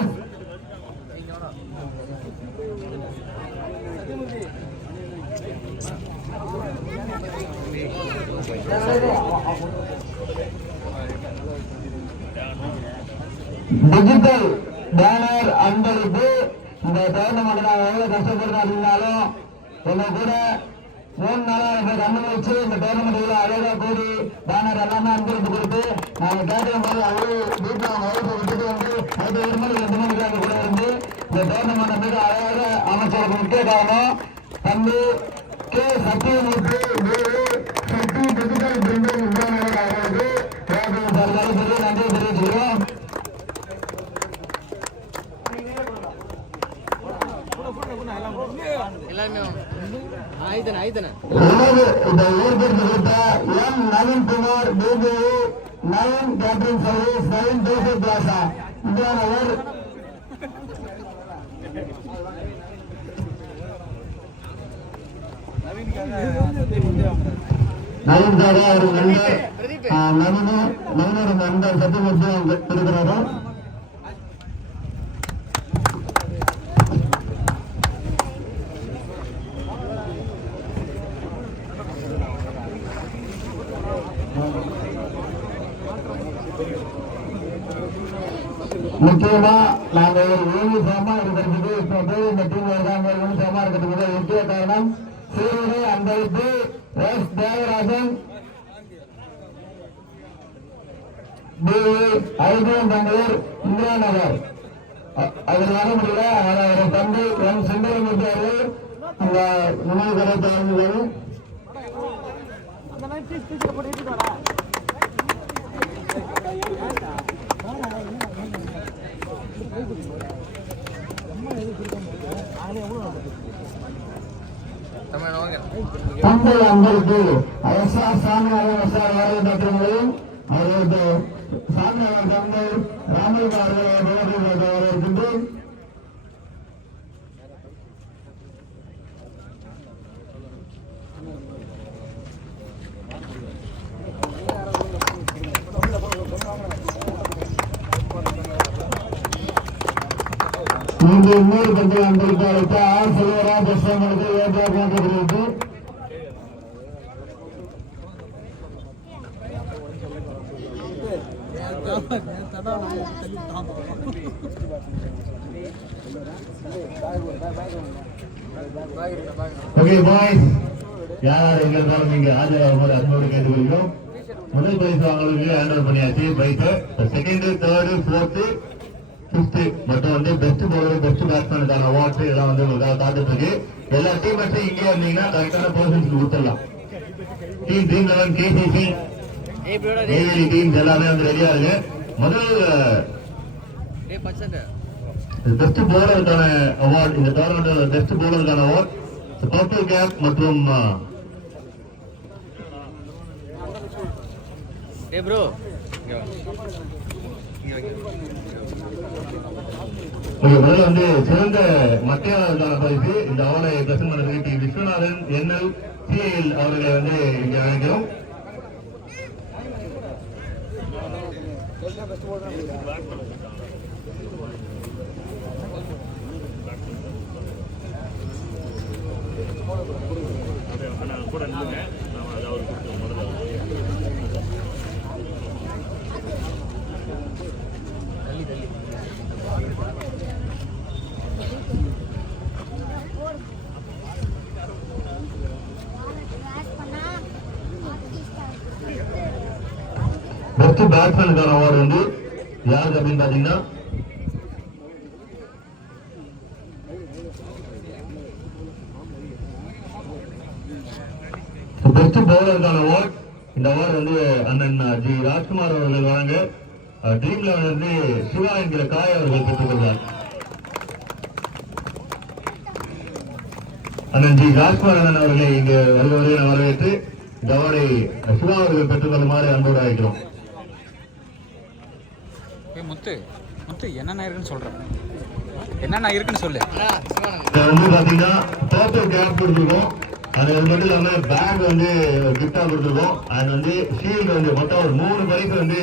digital banner அன்பருக்கு இந்த டோர்னமெண்ட் நான் எவ்வளவு கஷ்டப்படுறேன் அப்படின்னாலும் உங்க கூட 3 நாளா எனக்கு அனுபவிச்சு இந்த டோர்னமெண்ட் அழகா கூடி பேனர் எல்லாமே அன்பளிப்பு கொடுத்து நாங்க கேட்கிற மாதிரி அவ்வளவு வீட்டில் அவங்க வகுப்பு விட்டுட்டு வந்து நைட்டு 1 மணி 2 மணிக்கு அவங்க கூட இருந்து இந்த டோர்னமெண்ட் மிக அழகாக அமைச்சருக்கு முக்கிய காரணம் தம்பி K Sathyamoorthy Sakthi digital printing இந்தியாவில் அவர்களுக்கு நன்றி தெரிவிச்சுக்கிறோம். எல்லாருமே ஆயுதன இந்த ஏற்படுத்தி கொடுத்த M Naveenkumar BBA Naveen catering service Naveen Joseph plaza Indianagar நவீன்காக ஒரு நண்பர் நவீனோட நண்பர் சத்தியமூர்த்தி இருக்கிறாரோ முக்கியமா நாங்க ஒரு யூனிஃபார்மா இருக்கிறதுக்கு இப்ப போய் இந்த டீம் இருக்காங்க யூனிஃபார்மா இருக்கிறதுக்கு முக்கிய காரணம் சீருடை அன்பளிப்பு எஸ் தேவராஜன் ஐபிஎம் பெங்களூர் இந்திரா நகர் அதில் வர முடியல. அவரோட தம்பி எம் சுந்தரமூர்த்தி அவர்கள் அந்த உணவு கடை தாழ்ந்துள்ளது. தந்தை அன்பருக்கு எஸ்ஆர் சாமிநாதன் எஸ்ஆர் வாரிய பத்திரங்களையும் அவர்களுக்கு சாமிநாதன் தந்தை ராமலிங்க அவர்களை வரவேற்கின்றோம். இன்று இன்னொரு தந்தை அன்பருக்கு அழைத்த ஆர் செல்வராஜ் எஸ்எம்களுக்கு ஏற்பாடு தெரிவித்து ஓகே பாய்ஸ், யார் எங்க இருந்தாலும் நீங்க ஆஜராகும்போது அன்போடு கேட்டுக்கொள்கிறோம். முதல் பிரைஸ் வாங்குறதுக்கு ஹேண்ட் ஓவர் பண்ணியாச்சு. Prize second, third, fourth, fifth மட்டும் வந்து பெஸ்ட் பவுலர் பெஸ்ட் பேட்ஸ்மேனுக்கான அவார்ட்ஸ் எல்லாம் வந்து உங்களுக்காக காத்துட்டு இருக்கு. எல்லா டீமர்ஸும் இங்கே இருந்தீங்கன்னா கரெக்டான பர்சன்ஸ் கொடுத்துடலாம். Team dream 11 KCC Neyveli teams எல்லாமே வந்து ரெடியா இருக்கு. முதல் பெஸ்ட் பவுலருக்கான அவார்ட், இந்த டோர்னமெண்ட் பெஸ்ட் பவுலருக்கான அவார்ட் பர்பிள் கேப் மற்றும் முதல்ல வந்து சிறந்த மத்தியாளருக்கான பரிசு இந்த அவார்டை பிரசன்ட் பண்ணதுக்கு டி விஸ்வநாதன் என்எல் சிஐஎல் அவர்களை வந்து இங்க அழைக்கிறோம். கூட நில்லுங்க. நான் அதை அவருக்கு கொடுத்து முதல்ல பெஸ்ட் பேட்ஸ்மேனுக்கான அவார்டு வந்து யாருக்கு அப்படின்னு பாத்தீங்கன்னா பெஸ்ட் பவுலருக்கான அவார்டு. இந்த அவார்டு வந்து அண்ணன் ஜி ராஜ்குமார் அவர்கள் வழங்க ட்ரீம் லெவன் வந்து சிவா என்கிற காய் அவர்கள் பெற்றுக்கொள்வார். அண்ணன் ஜி ராஜ்குமார் அண்ணன் அவர்களை இங்கு வருவதை வரவேற்று இந்த அவார்டை சிவா அவர்கள் பெற்றுக்கொள்ளுமாறு அன்போடு அழைக்கிறோம். முத்து முத்து என்னென்ன இருக்குன்னு சொல்றேன், என்னென்ன இருக்குன்னு சொல்லு. இதை வந்து பாத்தீங்கன்னா பர்பிள் கேப் கொடுத்துருக்கோம். அது மட்டும் இல்லாம பேக் வந்து கிஃப்டா கொடுத்துருக்கோம். அது வந்து ஷீல்டு வந்து மொத்தம் ஒரு 3 பரிசு வந்து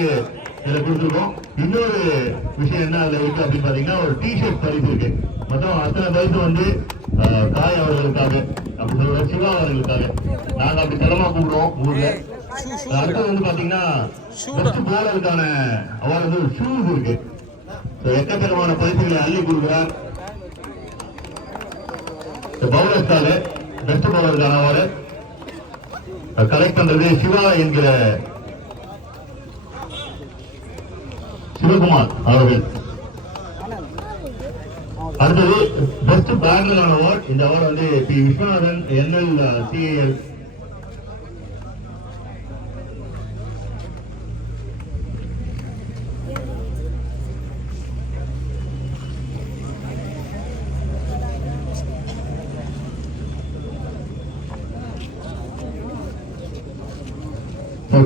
இதை கொடுத்துருக்கோம். இன்னொரு விஷயம் என்ன அதுல இருக்கு அப்படின்னு பாத்தீங்கன்னா ஒரு டிஷர்ட் பரிசு இருக்கு. மொத்தம் அத்தனை பரிசு வந்து காய் அவர்களுக்காக, அப்படி சொல்ற சிவா அவர்களுக்காக நாங்க அப்படி தலைமா கூப்பிடுவோம் ஊர்ல. அடுத்தது வந்து பாத்தீங்கன்னா பெஸ்ட் போலருக்கான அவார்டு வந்து ஷூஸ் இருக்கு. எக்கச்சக்கமான பரிசுகளை அள்ளி கொடுக்கிறார். பவுலர்ஸ்காக பெஸ்ட் பவுலருக்கான அவார்டு கலெக்ட் பண்றது சிவா என்கிற சிவகுமார் அவர்கள். அடுத்தது பெஸ்ட் பேட்லரான அவார்டு. இந்த அவார்டு வந்து பி விஸ்வநாதன் NL CAL.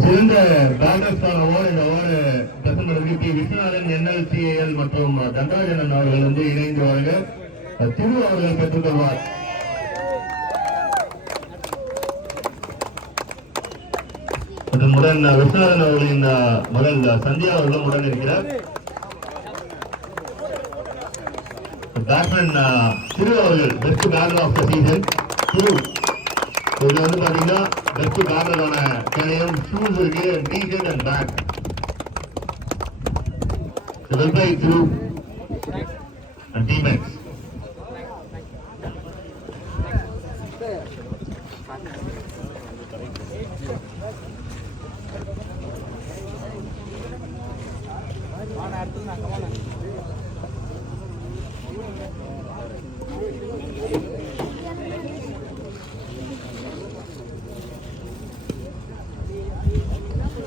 சிறந்த பேட்டர்ஸ்கான அவார்டு. இந்த அவார்டு பிரசன்ட் பண்ணி பி விஸ்வநாதன் NL CAL மற்றும் தண்டராஜன் அவர்கள் வந்து இணைந்து வழங்க திரு அவர்கள் பெற்றுக்கொள்வார். மற்றும் உடன் விஸ்வநாதன் அவர்களின் மகள் சந்தியா அவர்களும் உடன் இருக்கிறார். பேட்ஸ்மேன் திரு அவர்கள் best batter of the season திரு. இதுல வந்து பாத்தீங்கன்னா பெஸ்ட் பேட்டரான கேனையும் ஷூஸ் இருக்கு, T-shirt and bag. Well by திரு அண்ட் டீம்மேட்ஸ்.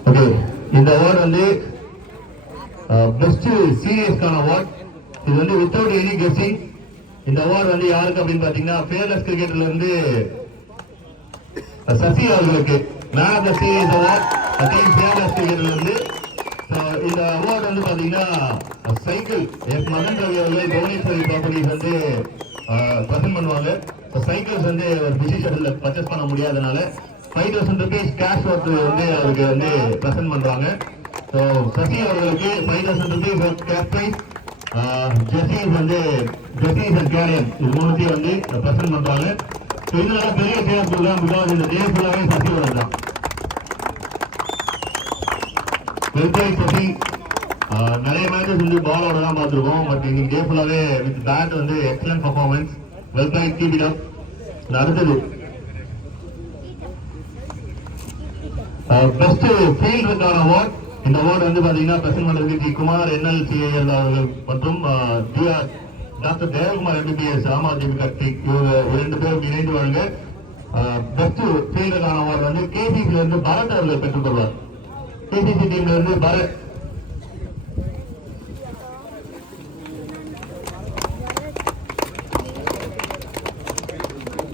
ஓகே, இந்த அவார்டு வந்து பெஸ்ட் சீரியஸ்க்கான அவார்டு. இது வந்து வித்தவுட் எனி கெஸ்ஸிங். இந்த அவார்டு வந்து யாருக்கு அப்படின்னு பாத்தீங்கன்னா ஃபேர்லெஸ் கிரிக்கெட்ல இருந்து சசி அவர்களுக்கு man of the series award team fearless கிரிக்கெட்ல இருந்து. இந்த அவார்டு வந்து பாத்தீங்கன்னா சைக்கிள் எஸ் மகன் ரவி அவர்கள் புவனேஸ்வரி ப்ராப்பர்ட்டிஸ் வந்து பிரசன்ட் பண்ணுவாங்க. சைக்கிள்ஸ் வந்து ஒரு பிஸி ஷெட்யூல்ல பர்ச்சேஸ் பண்ண முடியாதனால 5,000 rupees கேஷ் ஒர்த் வந்து அவருக்கு வந்து பிரசன்ட் பண்றாங்க. ஸோ சசி அவர்களுக்கு 5,000 rupees கேஷ் பிரைஸ், ஜெர்சிஸ் வந்து ஜெர்சிஸ் அண்ட் கேரியர் இது மூணுத்தையும் வந்து பிரசன்ட் பண்றாங்க. ஸோ இதனால பெரிய சேர் ப்ரோக்ராம் பிகாஸ் இந்த டே ஃபுல்லாவே சசியோட தான். வெல்பை சசி நிறைய மேட்சஸ் வந்து பாலோட தான் பார்த்துருக்கோம். பட் இன்னைக்கு டே ஃபுல்லாவே வித் பேட் வந்து excellent performance. Well by keep it up. அடுத்தது பெஸ்ட் ஃபீல்டுக்கான அவார்டு. இந்த அவார்டு வந்து பாத்தீங்கன்னா பிரசன்ட் பண்றது ஜி குமார் NL CAL அவர்கள் மற்றும் டாக்டர் தேவகுமார் MBBS ஆம் ஆத்மி கட்சி இவங்க 2 பேரும் இணைந்து வழங்க பெஸ்ட் ஃபீல்டுக்கான அவார்டு வந்து KCC இருந்து பரத் அவர்கள் பெற்றுக்கொள்வார். KCC டீம்ல இருந்து பரத்.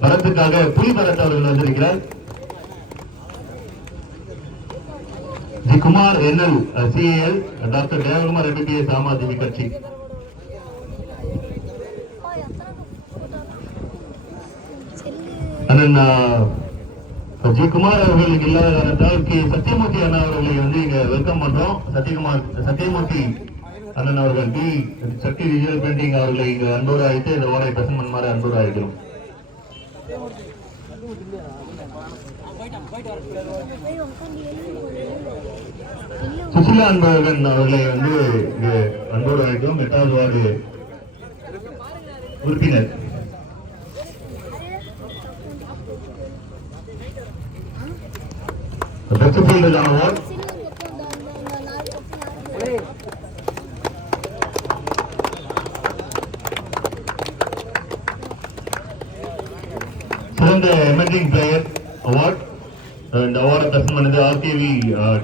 பரத்துக்காக புலி பரத் அவர்கள் வந்திருக்கிறார். G Kumar NL CAL doctor Devakumar MBBS Aam Aadmi கட்சி. அண்ணன் ஜி குமார் அவர்கள் இங்க இல்லாத காரணத்தால் சத்யமூர்த்தி அண்ணா அவர்களை வந்து இங்க வெல்கம் பண்றோம். சத்யமூர்த்தி அண்ணன் அவர்கள் டி சக்தி விஜுவல் பெயிண்டிங் அவர்களை இங்க அன்போடு அழைத்து இந்த ஓரை பிரசன்ட் பண்ணுமாறு அன்போடு அழைக்கிறோம். சுசிலா அன்பழகன் அவர்களை வந்து இங்கு அன்போடு அழைக்கும் 8வது வார்டு உறுப்பினர். பெஸ்ட் ஃபீல்டருக்கான அவார்ட் சிறந்த எமர்ஜிங் பிளேயர் அவார்ட். இந்த அவார்டை பிரசன்ட் பண்ணது RKV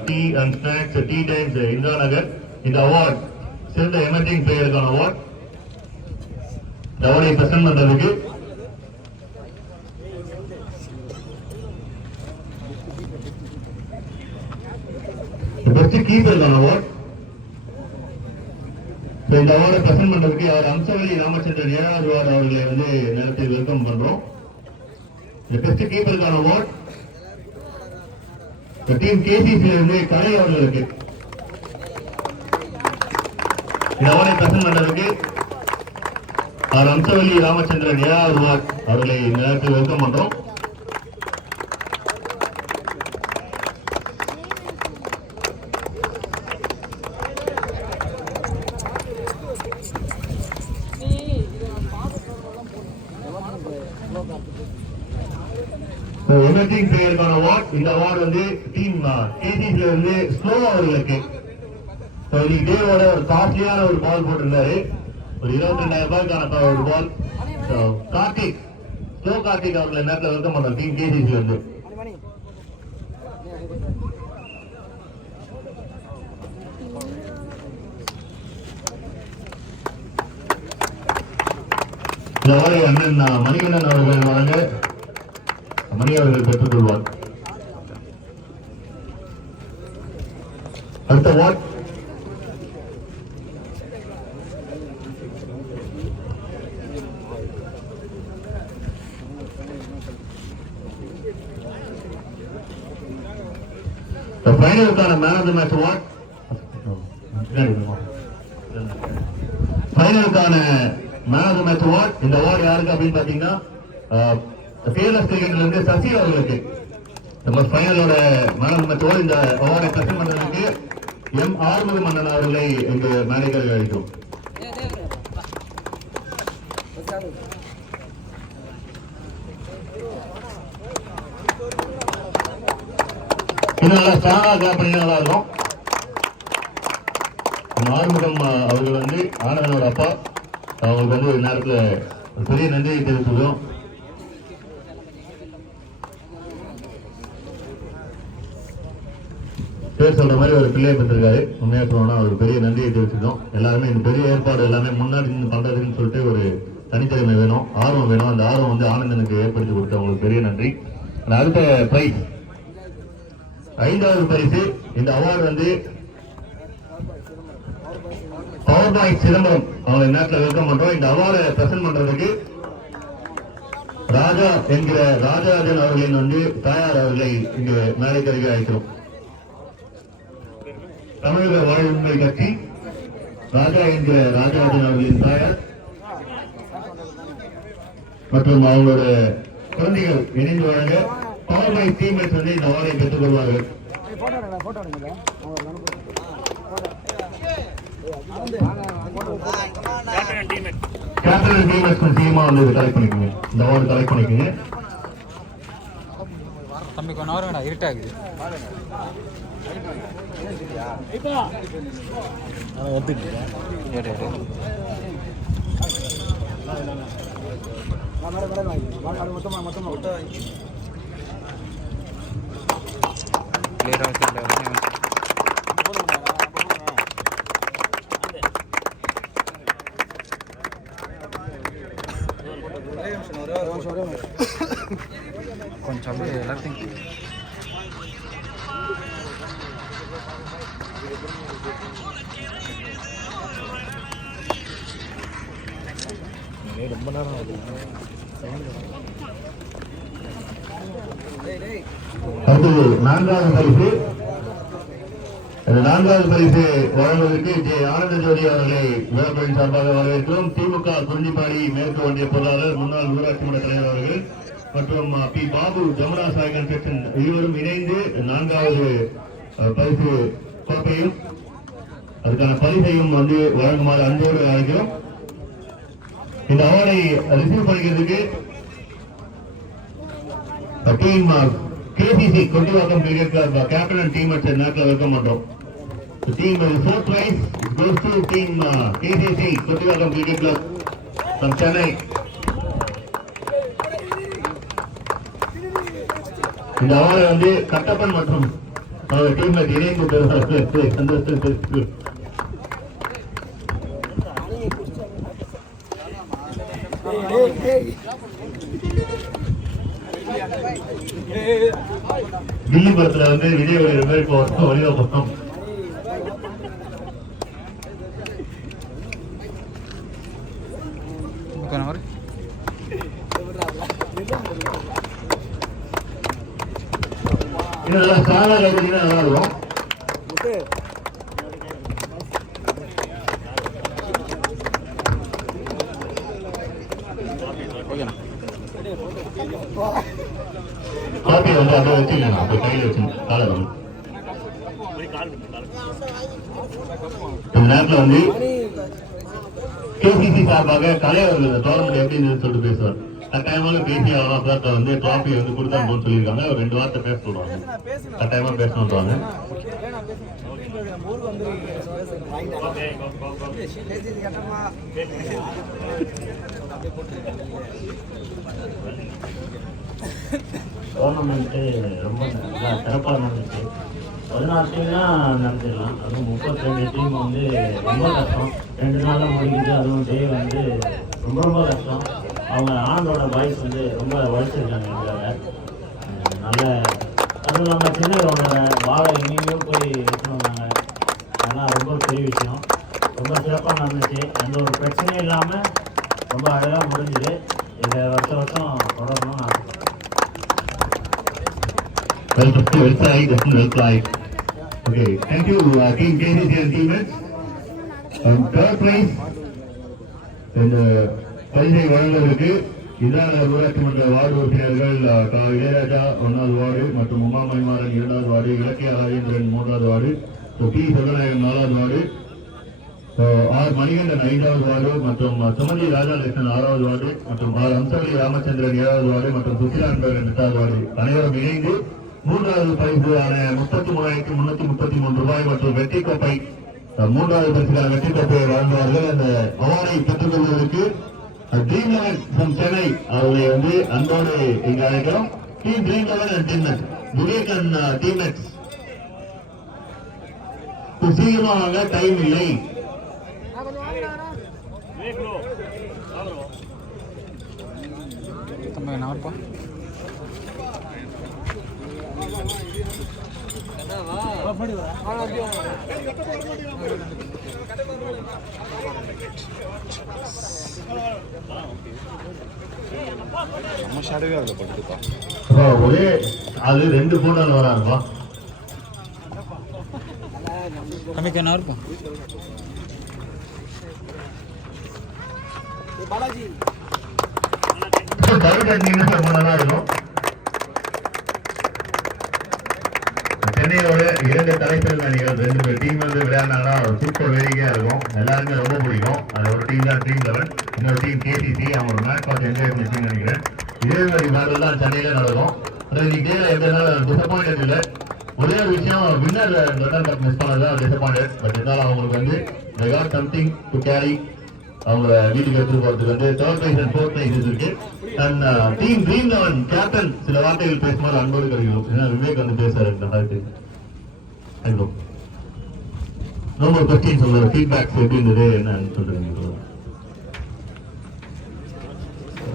tea and snacks tea times Indira Nagar. இந்த அவார்ட் சிறந்த எமர்ஜிங் பிளேயருக்கான அவார்ட். இந்த அவார்டை பிரசன்ட் பண்றதுக்கு பெஸ்ட் கீப்பருக்கான அவார்ட். இந்த அவார்டை பிரசன்ட் பண்றதுக்கு அவர் அம்சவல்லி ராமச்சந்திரன் 7வது வார்டு அவர்களை வந்து நேரத்தில் வெல்கம் பண்றோம். இந்த பெஸ்ட் கீப்பருக்கான அவார்ட் டீம் கேசிசில இருந்து கலை அவர்களுக்கு. இந்த அவார்டை பிரசன்ட் பண்றதுக்கு அவர் அம்சவல்லி ராமச்சந்திரன் 7வது வார்டு அவர்களை நேரத்தில் வெல்கம் பண்றோம். எமர்ஜிங் பிளேயருக்கான அவார்ட். இந்த அவார்டு வந்து டீம் கேசிசில இருந்து ஸ்லோ அவர்களுக்கு. இன்னைக்கு டேவோட ஒரு காஸ்ட்லியான ஒரு பால் போட்டிருந்தாரு. ஒரு 22,000 ரூபாய்க்கான ஒரு பால். கார்த்திக் ஸ்லோ கார்த்திக் அவர்களை நேரத்தில் வெல்கம் பண்றோம் டீம் கேசிசில இருந்து. இந்த அவார்டை அண்ணன் மணிகண்டன் அவர்கள் வழங்க மணி அவர்கள் பெற்றுக் கொள்வார். அடுத்த வார்டு ஃபைனலுக்கான man of the match award. ஃபைனலுக்கான man of the match award. இந்த அவார்டு யாருக்கு அப்படின்னு பாத்தீங்கன்னா ஃபேமஸ் கிரிக்கெட்ல இருந்து சசி அவர்களுக்கு. நம்ம ஃபைனலோட man of the match award இந்த அவார்டை பிரசன்ட் பண்றதுக்கு எம் ஆறுமுக மன்னன் அவர்களை எங்க மேனேஜர் அழைக்கும். இன்னும் நல்லா ஸ்ட்ராங்கா கிளாப் பண்ணி நல்லா இருக்கும். ஆறுமுகம் அவர்கள் வந்து ஆனந்தனோட அப்பா. அவங்களுக்கு வந்து ஒரு நேரத்தில் ஒரு பெரிய நன்றியை தெரிவித்துக்கிறோம். பேர் சொல்ற மாதிரி ஒரு பிள்ளையை பெற்றிருக்காரு. உண்மையா சொல்லணும்னா ஒரு பெரிய நன்றியை தெரிவிச்சுக்கோம். எல்லாருமே இந்த பெரிய ஏற்பாடு எல்லாமே முன்னாடி நின்று பண்றதுன்னு சொல்லிட்டு ஒரு தனித்திறமை வேணும், ஆர்வம் வேணும். அந்த ஆர்வம் வந்து ஆனந்தனுக்கு ஏற்படுத்தி கொடுத்த உங்களுக்கு பெரிய நன்றி. அடுத்த பிரைஸ் 5வது பரிசு. இந்த அவார்டு வந்து பவர் பாயிண்ட் சிதம்பரம் அவங்க நேரத்தில் வெல்கம் பண்றோம். இந்த அவார்டை பிரசன்ட் பண்றதுக்கு ராஜா என்கிற ராஜராஜன் அவர்களின் வந்து தாயார் அவர்களை இங்கு மேடைக்கருகே அழைக்கிறோம். தமிழக வாழ்வுரிமை கட்சி ராஜா என்கிற ராஜராஜன் அவர்களின் தாயார் மற்றும் அவங்களோட குழந்தைகள் இணைந்து வழங்க பவர் பாயிண்ட் டீம்மேட்ஸ் வந்து இந்த அவார்டை பெற்றுக் கொள்வார்கள். கேப்டன் டீம்மேட்ஸ் டீமா வந்து கலெக்ட் பண்ணிக்கோங்க. இந்த அவார்டு கலெக்ட் பண்ணிக்கோங்க. தம்பி கொஞ்ச நேரம் இருட்டாகுது. கொஞ்சம் எல்லாத்தையும் ரொம்ப நேரம் அடுத்து 4வது பரிசு. இந்த 4வது பரிசு வழங்குவதற்கு ஜே ஆனந்த ஜோதி அவர்களை விழாக்குழுவின் சார்பாக வரவேற்கிறோம். திமுக குறிஞ்சிப்பாடி மேற்கு ஒன்றிய பொருளாளர் முன்னாள் ஊராட்சி மன்ற தலைவர் அவர்கள் மற்றும் பி பாபு ஜமுனா சாய் கன்ஸ்ட்ரக்ஷன் இருவரும் இணைந்து 4வது பரிசு கோப்பையும் அதுக்கான பரிசையும் வந்து வழங்குமாறு அன்போடு அழைக்கிறோம். இந்த அவார்டை ரிசீவ் பண்ணிக்கிறதுக்கு team KCC Kottivakkam cricket club captain and team at நேரத்தில் வெல்கம் பண்றோம். The team is fourth prize goes to team KCC Kottivakkam cricket club from Chennai. இந்த அவார்டை வந்து கட்டப்பன் மற்றும் அவர் டீம்ல இணைந்து பெறுவார்கள். சந்தோஷத்திற்கு கில்லி படத்துல வந்து விஜய் பேர் இப்போ வழிவா பக்கம் இன்னும் நல்லா ஸ்ட்ராங்கா கைத்தீங்கன்னா நல்லா இருக்கும். காப்பி வந்து அப்படியே வச்சுக்கலாம், அப்படியே கையில் வச்சு காலை வந்து இந்த நேரத்தில் வந்து KCC சார்பாக கலை அவர்கள் டோர்னமெண்ட் எப்படி இருந்ததுன்னு சொல்லிட்டு பேசுவார். கட்டாயமாக பேசி அவராக வந்து டிராஃபி வந்து கொடுத்தாங்கன்னு சொல்லியிருக்காங்க. ஒரு 2 வார்த்தை பேச சொல்லுவாங்க, கட்டாயமா பேசணும்ன்றாங்க. டோர்னமெண்ட்டு ரொம்ப சிறப்பாக நடந்துச்சு. 14 டீம்லாம் நடந்துடலாம், அதுவும் 32 டீம் வந்து ரொம்ப கஷ்டம். 2 நாளாக முடிக்குது, அதுவும் டே வந்து ரொம்ப ரொம்ப கஷ்டம். அவங்க ஆனந்தோட பாய்ஸ் வந்து ரொம்ப உழைச்சிருக்காங்க எங்களால். நல்ல அதுவும் நம்ம சின்னவரோட வாழை எங்கேயும் போய் வச்சுருந்தாங்க. அதெல்லாம் ரொம்ப பெரிய விஷயம். ரொம்ப சிறப்பாக நடந்துச்சு, எந்த ஒரு பிரச்சனையும் இல்லாமல் ரொம்ப அழகாக முடிஞ்சுது. இதை வருஷம் தொடரணும்னு ஆசை. Well played. Okay, thank you, team KCC and teammates. Third prize இந்த பரிசை வழங்குவதற்கு இந்திராநகர் ஊராட்சி மன்ற வார்டு உறுப்பினர்கள் இளையராஜா 1வது வார்டு மற்றும் உமா மணிமாறன் 2வது வார்டு, இலக்கிய ராஜேந்திரன் 3வது வார்டு, பி செல்வநாயகன் 4வது வார்டு, ஆர் மணிகண்டன் 5வது வார்டு மற்றும் சுமதி ராஜாலட்சுமன் 6வது வார்டு மற்றும் ஆர் அம்சவலி ராமச்சந்திரன் 7வது வார்டு மற்றும் சுசிலா என்பவர் 8வது வார்டு அனைவரும் இணைந்து 3வது பரிசான 33,333 ரூபாய் மற்றும் வெற்றி கோப்பை 3வது பரிசுக்கான வெற்றி கோப்பையை வழங்குவார்கள். அந்த அவார்டை பெற்றுக் கொள்வதற்கு ட்ரீம் லெவன் ஃப்ரம் சென்னை அவர்களை வந்து அன்போடு இங்கு அழைக்கிறோம். Team dream eleven and teammate Vivek and teammates சீக்கிரமா வாங்க, டைம் இல்லை. ஒரே அது 2 போட்டோல வராருப்பா. கம்மிக்கு என்ன இருக்கும் சென்னையோட 2 தலைப்பில் அணிகள் 2 டீம் வந்து விளையாடினாங்கன்னா சூப்பர் வேடிக்கையா இருக்கும், எல்லாருமே ரொம்ப பிடிக்கும். அது ஒரு டீம் தான் ட்ரீம் லெவன், இன்னொரு டீம் KCC. அவங்க ஒரு மேட்ச் பார்த்து என்ஜாய் பண்ணி நினைக்கிறேன். இதே மாதிரி பேட்டில் தான் சென்னையில நடக்கும். இன்னைக்கு டேல எந்த டிசப்பாயிண்டட் இல்லை. ஒரே ஒரு விஷயம், வின்னர் ரிட்டர்ன் கப் மிஸ் பண்ணதா டிசப்பாயிண்டட். பட் இருந்தாலும் அவங்களுக்கு வந்து they got something to carry. அவங்க வீட்டுக்கு எடுத்துட்டு போறதுக்கு வந்து 3rd prize and 4th prize இருக்கு. And team dream eleven captain சில வார்த்தைகள் பேசுமாறு அன்போடு கிடைக்கும். ஏன்னா விவேக் வந்து பேசுறாரு இந்த மாதிரி. No more questions. உங்களோட ஃபீட்பேக்ஸ் எப்படி இருந்தது, என்னன்னு சொல்றீங்க?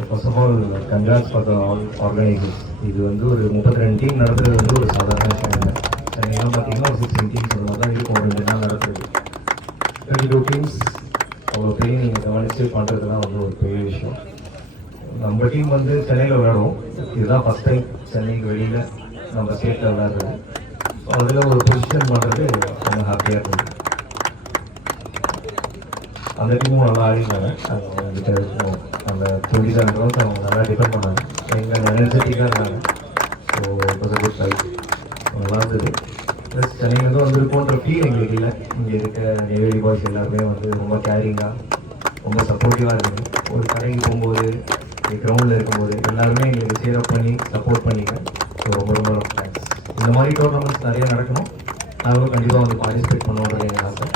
First of all, congrats for the all organizers. இது வந்து ஒரு 32 டீம் நடத்துறது வந்து ஒரு சாதாரண விஷயம் இல்லை. சென்னையெல்லாம் பார்த்தீங்கன்னா ஒரு 16 டீம்ஸ் அந்த மாதிரி தான் இருக்கும். 2 நாள் நடத்துறது 32 டீம்ஸ் அவ்வளோ பெரிய நீங்கள் கவனித்து பண்ணுறதுலாம் வந்து ஒரு பெரிய விஷயம். நம்ம டீம் வந்து சென்னையில் விளையாடுவோம். இதுதான் ஃபஸ்ட் டைம் சென்னைக்கு வெளியில் நம்ம ஸ்டேட்டில் விளையாடுறது. ஸோ அதில் ஒரு பொசிஷன் பண்ணுறது கொஞ்சம் ஹாப்பியாக இருந்தது. அந்த டீமும் நல்லா ஆடினாங்க. அவங்ககிட்ட அந்த 27 ரவுண்ட்ஸ் அவங்க நல்லா டிஃபெண்ட் பண்ணாங்க. எங்கள் எனர்ஜெட்டிக்காக இருந்தாங்க. So it was a good fight. நல்லா இருந்தது. ப்ளஸ் சென்னையிலேருந்து வந்திருக்கோன்ற ஃபீல் எங்களுக்கு இல்லை. இங்கே இருக்க நெய்வேலி பாய்ஸ் எல்லாருமே வந்து ரொம்ப கேரிங்காக ரொம்ப சப்போர்ட்டிவாக இருக்குது. ஒரு கடைக்கு போகும்போது கிரவுண்டில் இருக்கும்போது எல்லாருமே எங்களுக்கு சேரப் பண்ணி சப்போர்ட் பண்ணிங்க. ஸோ ரொம்ப ரொம்ப ரொம்ப தேங்க்ஸ். இந்த மாதிரி டோர்னமெண்ட்ஸ் நிறைய நடக்கணும். நாங்களும் கண்டிப்பாக வந்து பார்ட்டிசிபேட் பண்ணுவோன்றது எங்கள் ஆசை.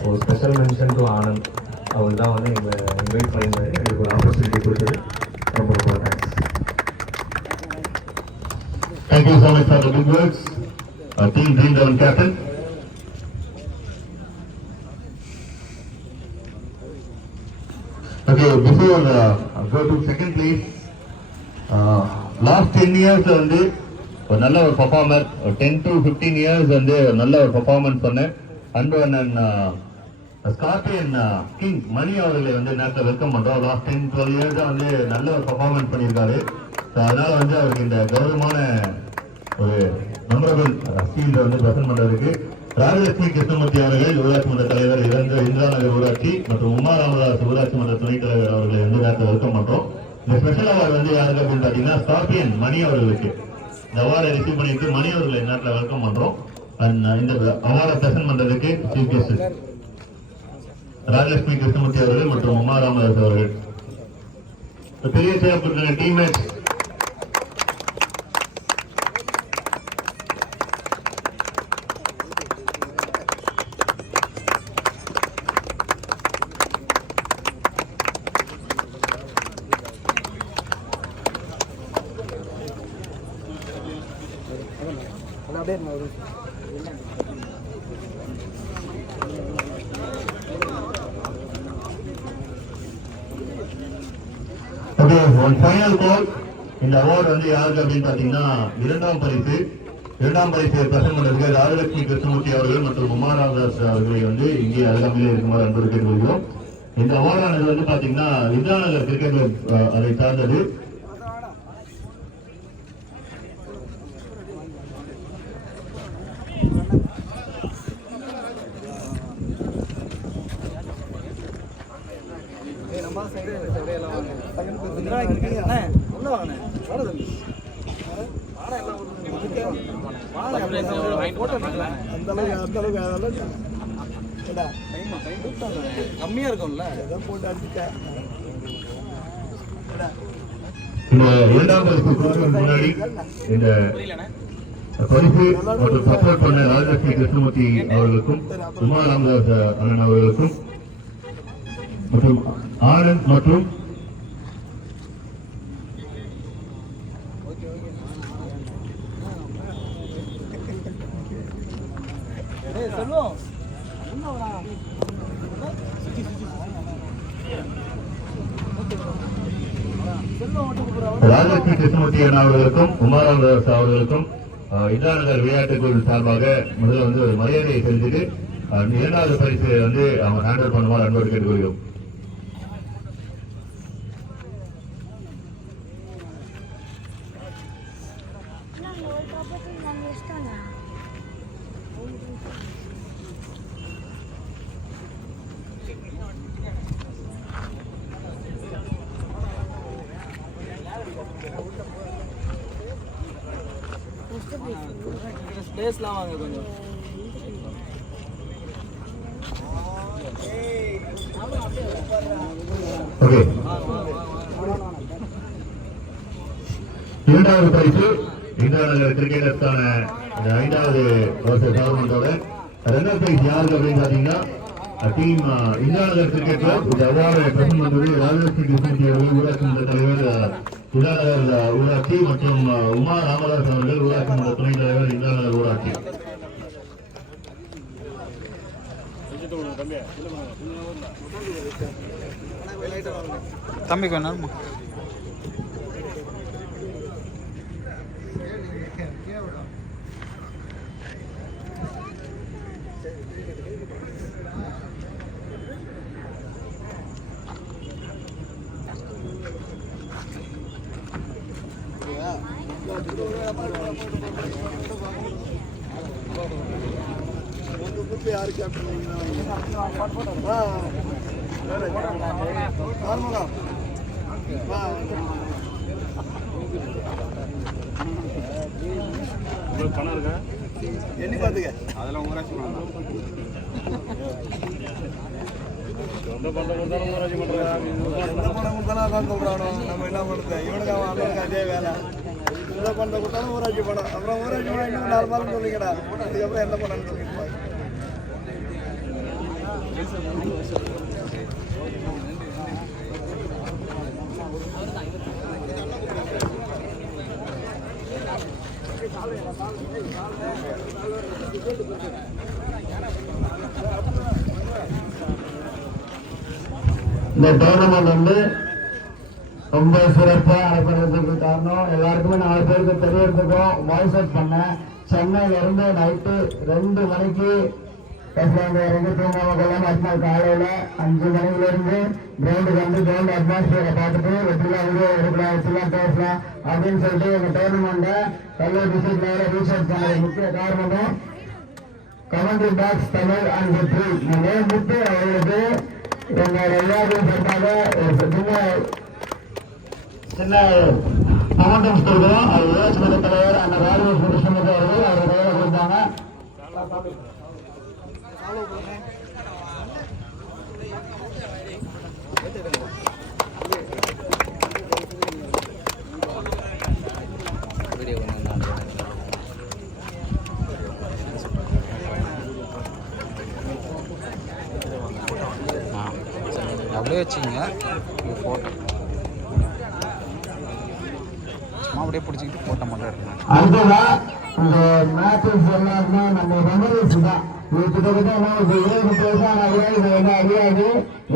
So special mention to Anand. அவர் தான் வந்து எங்களை இன்வைட் பண்ணியிருந்தாரு. எங்களுக்கு ஒரு ஆப்பர்ச்சுனிட்டி கொடுத்தது. ரொம்ப ரொம்ப thanks. Thank you so much for the good words. Team Green Down Captain. Okay, before go to second place, last 10 years வந்து ஒரு நல்ல ஒரு பர்ஃபார்மர், 10 to 15 years வந்து ஒரு நல்ல ஒரு பர்ஃபார்மன்ஸ் பண்ண அன்பு அண்ணன் ஸ்கார்பியன் கிங் மணி அவர்களை வந்து நேரத்தில் வெல்கம் பண்றோம். லாஸ்ட் 10-12 years வந்து நல்ல ஒரு பர்ஃபார்மன்ஸ் பண்ணியிருக்காரு. ஸோ அதனால வந்து அவருக்கு இந்த கௌரவமான ஒரு மெமரபிள் ஃபீல்டை வந்து பிரசன்ட் பண்றதுக்கு ராஜலட்சுமி கிருஷ்ணமூர்த்தி அவர்கள் ஊராட்சி மன்ற தலைவர் இந்திரா நகர் ஊராட்சி மற்றும் உமா ராமதாஸ் ஊராட்சி மன்ற துணைத் தலைவர் அவர்களை வந்து நேரத்தில் வெல்கம் பண்றோம். இந்த ஸ்பெஷல் அவார்டு வந்து யாருக்கு அப்படின்னு பாத்தீங்கன்னா ஸ்கார்பியன் மணி அவர்களுக்கு இந்த அவார்டை ரிசீவ் பண்ணிட்டு மணி அவர்களை நேரத்தில் வெல்கம் பண்றோம். இந்த அவார்டை பிரசன்ட் பண்றதுக்கு சீஃப் கெஸ்ட் ராஜலட்சுமி கிருஷ்ணமூர்த்தி அவர்கள் மற்றும் உமா ராமதாஸ் அவர்கள். பெரிய சேவை டீம்மேட்ஸ் one final call. இந்த அவார்டு வந்து யாருக்கு அப்படின்னு பாத்தீங்கன்னா இரண்டாம் பரிசு பிரசன்ட் பண்றதுக்கு ராஜலட்சுமி கிருஷ்ணமூர்த்தி அவர்கள் மற்றும் உமா ராமதாஸ் அவர்களை வந்து இங்கே அருகாமையிலே இருக்குமாறு அன்பு கேட்டுக்கொள்கிறோம். இந்த அவார்டானது வந்து பாத்தீங்கன்னா இந்திரா நகர் கிரிக்கெட் கிளப் அதை சார்ந்தது. கம்மியா இருக்கும்ல இந்த இரண்டாம் பரிசு முன்னாடி இந்த பரிசு மற்றும் சப்போர்ட் பண்ண ராஜலட்சுமி கிருஷ்ணமூர்த்தி அவர்களுக்கும் உமா ராமதாஸ் அண்ணன் அவர்களுக்கும் மற்றும் ஆனந்த் மற்றும் ராஜலட்சுமி கிருஷ்ணமூர்த்தி அண்ணா அவர்களுக்கும் உமா ராமதாஸ் அவர்களுக்கும் இந்திரா நகர் விளையாட்டுக்குழு சார்பாக முதல்ல வந்து ஒரு மரியாதையை செலுத்திட்டு இரண்டாவது பரிசு வந்து அவங்க ஹேண்டில் பண்ணுவார் அன்போடு கேட்டுக்கொள்கிறோம். ஸ்பேஸ்லாம் வாங்க கொஞ்சம். ஓகே, இரண்டாவது பரிசு இந்திரா நகர் கிரிக்கெட்டர்ஸ்க்கான 5வது வருஷ டோர்னமெண்டோட ரெண்டாவது பிரைஸ் யாருக்கு அப்படின்னு பாத்தீங்கன்னா டீம் இந்திரா நகர் கிரிக்கெட் கிளப். இந்த அவார்டை பிரசன்ட் பண்றது ராஜலட்சுமி கிருஷ்ணமூர்த்தி அவர்கள் ஊராட்சி மன்ற தலைவர் இந்திரா நகர் ஊராட்சி மற்றும் உமா ராமதாஸ் அவர்கள் ஊராட்சி மன்ற துணைத் தலைவர் இந்திரா நகர் ஊராட்சி. தம்பி வேணாமா யாரு கேப்டன் பணம் இருக்கா எண்ணி பார்த்துக்க. அதெல்லாம் ஊராட்சி பணம் தான். சொந்த பணத்தை கொடுத்தாலும் ஊராட்சி பண்ணுறாங்க. எந்த பணம் கொடுத்தாலும் அதான் சொல்கிறானோ. நம்ம என்ன பண்ணுறது? இவனுக்கு அவனுக்கு அதே வேலை. எந்த பணத்தை கொடுத்தாலும் ஊராட்சி பணம். அப்புறம் ஊராட்சி பணம் இன்னும் 4 மாதம் சொல்லிக்கடா. அதுக்கப்புறம் எந்த பணம்னு சொல்லியிருப்பாங்க. இந்த டோர்னமெண்ட் வந்து ரொம்ப சிறப்பாக நடைபெறதுக்கு காரணம் எல்லாருக்குமே 4 பேருக்கு தெரியறதுக்கும் வாய்ஸ் அவுட் பண்ணேன். சென்னையில இருந்து நைட்டு 2 மணிக்கு இறங்கி தூங்காம அடுத்த காலையில 5 மணிலிருந்து கிரவுண்டுக்கு வந்து கிரவுண்ட் அட்மாஸ்பியரை பார்த்துட்டு வெற்றிலாம் வீடியோ எடுக்கலாம் வச்சுலாம் பேசலாம் அப்படின்னு சொல்லிட்டு எங்க டோர்னமெண்ட்டை கல்லூர் டிஸ்ட்ரிக்ட் லெவலில் ரீச் அவுட் பண்ணது முக்கிய காரணமும் கமெண்ட்ரி பாக்ஸ் தமிழ் அண்ட் வெற்றி முத்து அவர்களுக்கு எங்க எல்லாரும் சார்பாக ஒரு சின்ன அமௌண்டம் கொடுக்குறோம். அது ஊராட்சி மன்ற தலைவர் அந்த ராஜேஷ் கிருஷ்ணமூர்த்தி அவர்கள் அவர் கையில் கொடுத்தாங்க. அப்படியே வச்சுங்க ஃபோட்டோ சும்மா அப்படியே பிடிச்சிக்கிட்டு ஃபோட்டோ மட்டும் எடுக்கணும். அடுத்ததா இந்த மேட்சஸ் எல்லாருமே நம்ம மெமரிஸ் தான். இது கிட்டத்தட்ட என்ன 7 பேசா இது என்ன அறியாது.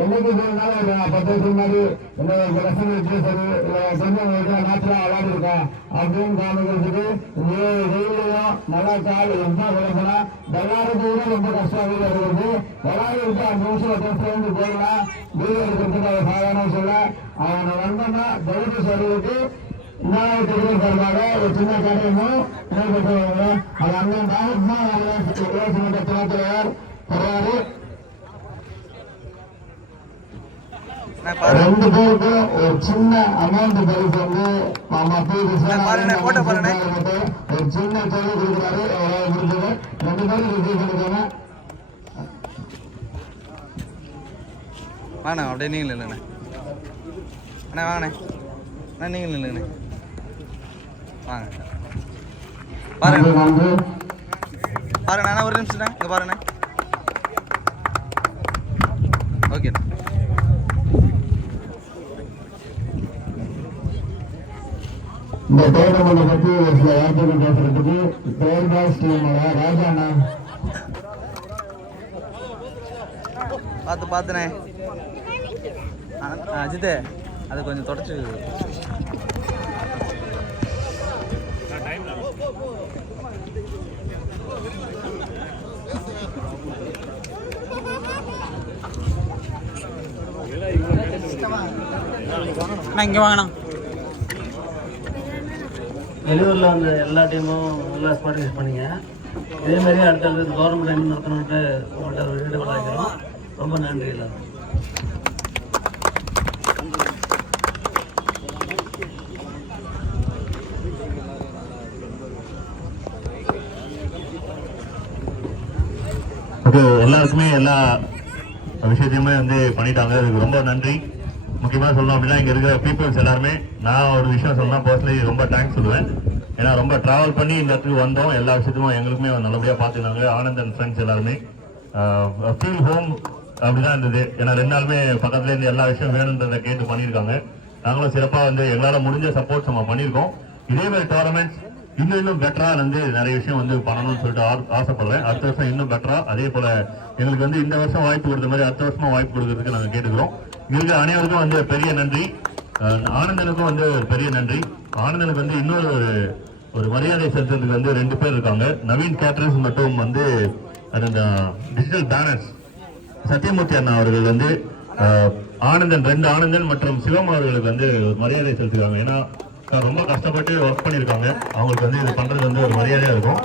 என்னைக்கு இருந்தாலும் ஒரு 10 வருஷம் மாதிரி இந்த லெசன் வச்சு சரி இல்லை கொஞ்சம் நேச்சுரலாக விளையாடிருக்கேன் அப்படின்னு காமிக்கிறதுக்கு வெயிலையும் நல்லா கால் எக்ஸாம் விளையாடலாம். விளையாடுறது கூட ரொம்ப கஷ்டம் இருக்குது. விளையாடி இருக்கு 5 நிமிஷம் 10 சேர்ந்து போயிடலாம். வீடு எடுக்கிறதுக்கு அதை சாதாரண சொல்ல அவனை வந்தோம்னா தவிர்த்து சொல்லிட்டு சார்பாக ஒரு சின்ன காரியமும் நடைபெற்று அது அண்ணன் ராமகிருஷ்ணன் துணைத்தலைவர் வர்றாரு. 2 பேருக்கும் ஒரு சின்ன அமௌண்ட் பரிசு வந்து மாமா ஒரு சின்ன தொகை கொடுக்குறாரு. 2 பேரும் ரிசீவ் பண்ணிக்கோங்க. வாண்ணா அப்படியே நீங்கள் இல்லைண்ணே அண்ணா வாங்கண்ணே அண்ணா நீங்கள் இல்லைண்ணே வாங்க பாருங்க பாருங்கண்ணா அண்ணா ஒரு நிமிஷம்ண்ணா இங்கே பாருங்கண்ணே ஓகேண்ணா. இந்த டோர்னமெண்ட் பற்றி ஒரு சில வார்த்தைகள் பேசுறதுக்கு பேர் பாஸ் டீமோட ராஜாண்ணா பார்த்துண்ணே அஜித்தே அது கொஞ்சம் தொடச்சு இங்கே வாங்கண்ணா. வெளியூரில் வந்து எல்லா டீமும் நல்லா பார்ட்டிசிபேட் பண்ணீங்க. இதேமாரி அடுத்தடுத்து கவர்மெண்ட் என்ன நடத்தணுன்ட்டு உங்கள்கிட்ட ஒரு ஈடுபாடு வைக்கிறோம். ரொம்ப நன்றி எல்லாரும். ஓகே, எல்லாருக்குமே எல்லா விஷயத்தையுமே வந்து பண்ணிட்டாங்க. அதுக்கு ரொம்ப நன்றி. முக்கியமாக சொல்லணும் அப்படின்னா இங்கே இருக்கிற பீப்புள்ஸ் எல்லாருமே நான் ஒரு விஷயம் சொல்லலாம் பர்சனலி ரொம்ப தேங்க்ஸ் சொல்லுவேன். ஏன்னா ரொம்ப ட்ராவல் பண்ணி இந்த இடத்துக்கு வந்தோம். எல்லா விஷயத்தையும் எங்களுக்குமே நல்லபடியாக பார்த்துருந்தாங்க. ஆனந்த் அண்ட் ஃப்ரெண்ட்ஸ் எல்லாருமே ஃபீல் ஹோம் அப்படிதான் இருந்தது. ஏன்னா 2 நாளுமே பக்கத்துலேருந்து எல்லா விஷயம் வேணுன்றதை கேட்டு பண்ணியிருக்காங்க. நாங்களும் சிறப்பாக வந்து எங்களால் முடிஞ்ச சப்போர்ட்ஸ் நம்ம பண்ணியிருக்கோம். இதேமாதிரி டோர்னமெண்ட்ஸ் இன்னும் பெட்டராக வந்து நிறைய விஷயம் வந்து பண்ணணும்னு சொல்லிட்டு ஆசைப்படுறேன். அடுத்த வருஷம் இன்னும் பெட்டரா அதே போல் எங்களுக்கு வந்து இந்த வருஷம் வாய்ப்பு கொடுத்த மாதிரி அடுத்த வருஷமா வாய்ப்பு கொடுக்கறதுக்கு நாங்கள் கேட்டுக்கிறோம். இங்கே அனைவருக்கும் வந்து பெரிய நன்றி. ஆனந்தனுக்கும் வந்து பெரிய நன்றி. ஆனந்தனுக்கு வந்து இன்னொரு ஒரு மரியாதை செலுத்துறதுக்கு வந்து 2 பேர் இருக்காங்க. நவீன் கேட்டரன்ஸ் மற்றும் வந்து அந்த டிஜிட்டல் பேனர்ஸ் சத்யமூர்த்தி அண்ணா அவர்கள் வந்து ஆனந்தன் 2 ஆனந்தன் மற்றும் சிவம் அவர்களுக்கு வந்து ஒரு மரியாதை செலுத்துறாங்க. ஏன்னா ரொம்ப கஷ்டப்பட்டு ஒர்க் பண்ணியிருக்காங்க. அவங்களுக்கு வந்து இது பண்றது வந்து ஒரு மரியாதையா இருக்கும்.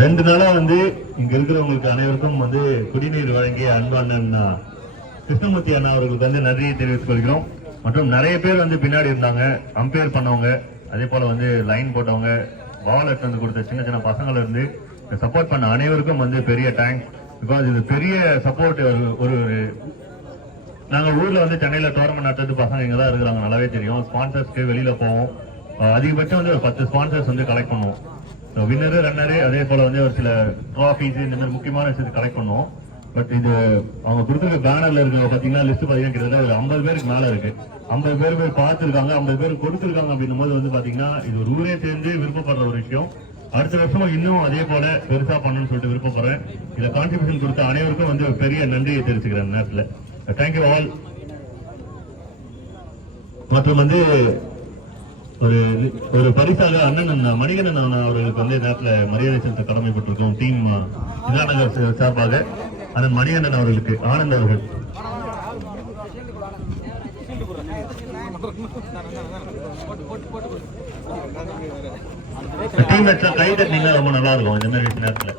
ரெண்டு நாளா வந்து இங்க இருக்கிறவங்களுக்கு அனைவருக்கும் வந்து குடிநீர் வழங்கிய அன்பு அண்ணன் கிருஷ்ணமூர்த்தி அண்ணா அவர்களுக்கு வந்து நன்றியை தெரிவித்துக் கொள்கிறோம். மற்றும் நிறைய பேர் வந்து பின்னாடி இருந்தாங்க, அம்பையர் பண்ணவங்க, அதே போல வந்து லைன் போட்டவங்க, பால் எடுத்து வந்து கொடுத்த சின்ன சின்ன பசங்களை இருந்து சப்போர்ட் பண்ண அனைவருக்கும் வந்து பெரிய தேங்க்ஸ். பிகாஸ் இது பெரிய சப்போர்ட். ஒரு நாங்க ஊர்ல வந்து சென்னையில டோர்னமெண்ட் நடத்துறது பசங்க இங்க தான் இருக்கிறாங்க, நல்லாவே தெரியும். ஸ்பான்சர்ஸ்க்கு வெளியில போவோம், அதிகபட்சம் வந்து ஒரு 10 ஸ்பான்சர்ஸ் வந்து கலெக்ட் பண்ணுவோம். வின்னரு ரன்னரு அதே போல வந்து ஒரு சில ட்ராஃபிஸ் இந்த மாதிரி முக்கியமான விஷயத்தை கலெக்ட் பண்ணுவோம். பட் இது அவங்க கொடுத்துருக்க பேனர்ல இருக்கிற பாத்தீங்கன்னா லிஸ்ட் பாத்தீங்கன்னா கிட்டத்தட்ட ஒரு 50 பேருக்கு மேல இருக்கு. 50 பேர் போய் பார்த்துருக்காங்க, 50 பேர் கொடுத்துருக்காங்க. அப்படின்னும் போது வந்து பாத்தீங்கன்னா இது ஒரு ஊரே சேர்ந்து விருப்பப்படுற ஒரு விஷயம். அடுத்த வருஷம் இன்னும் அதே போல பெருசா பண்ணணும்னு சொல்லிட்டு விருப்பப்படுறேன். இதை கான்ட்ரிபியூஷன் கொடுத்த அனைவருக்கும் வந்து பெரிய நன்றியை தெரிவிச்சுக்கிறேன் நேரத்துல. Thank you all. மற்றும் வந்து ஒரு பரிசாக அண்ணன் மணிகண்டன் அவர்களுக்கு வந்து நேரத்துல மரியாதை செலுத்த கடமைப்பட்டிருக்கோம். டீம் இதானகர் சார்பாக அண்ணன் மணிகண்டன் அவர்களுக்கு ஆனந்த் அவர்கள் டீம் மேட்ச்ல கை தட்டினீங்கன்னா ரொம்ப நல்லா இருக்கும் இந்த மாதிரி நேரத்துல.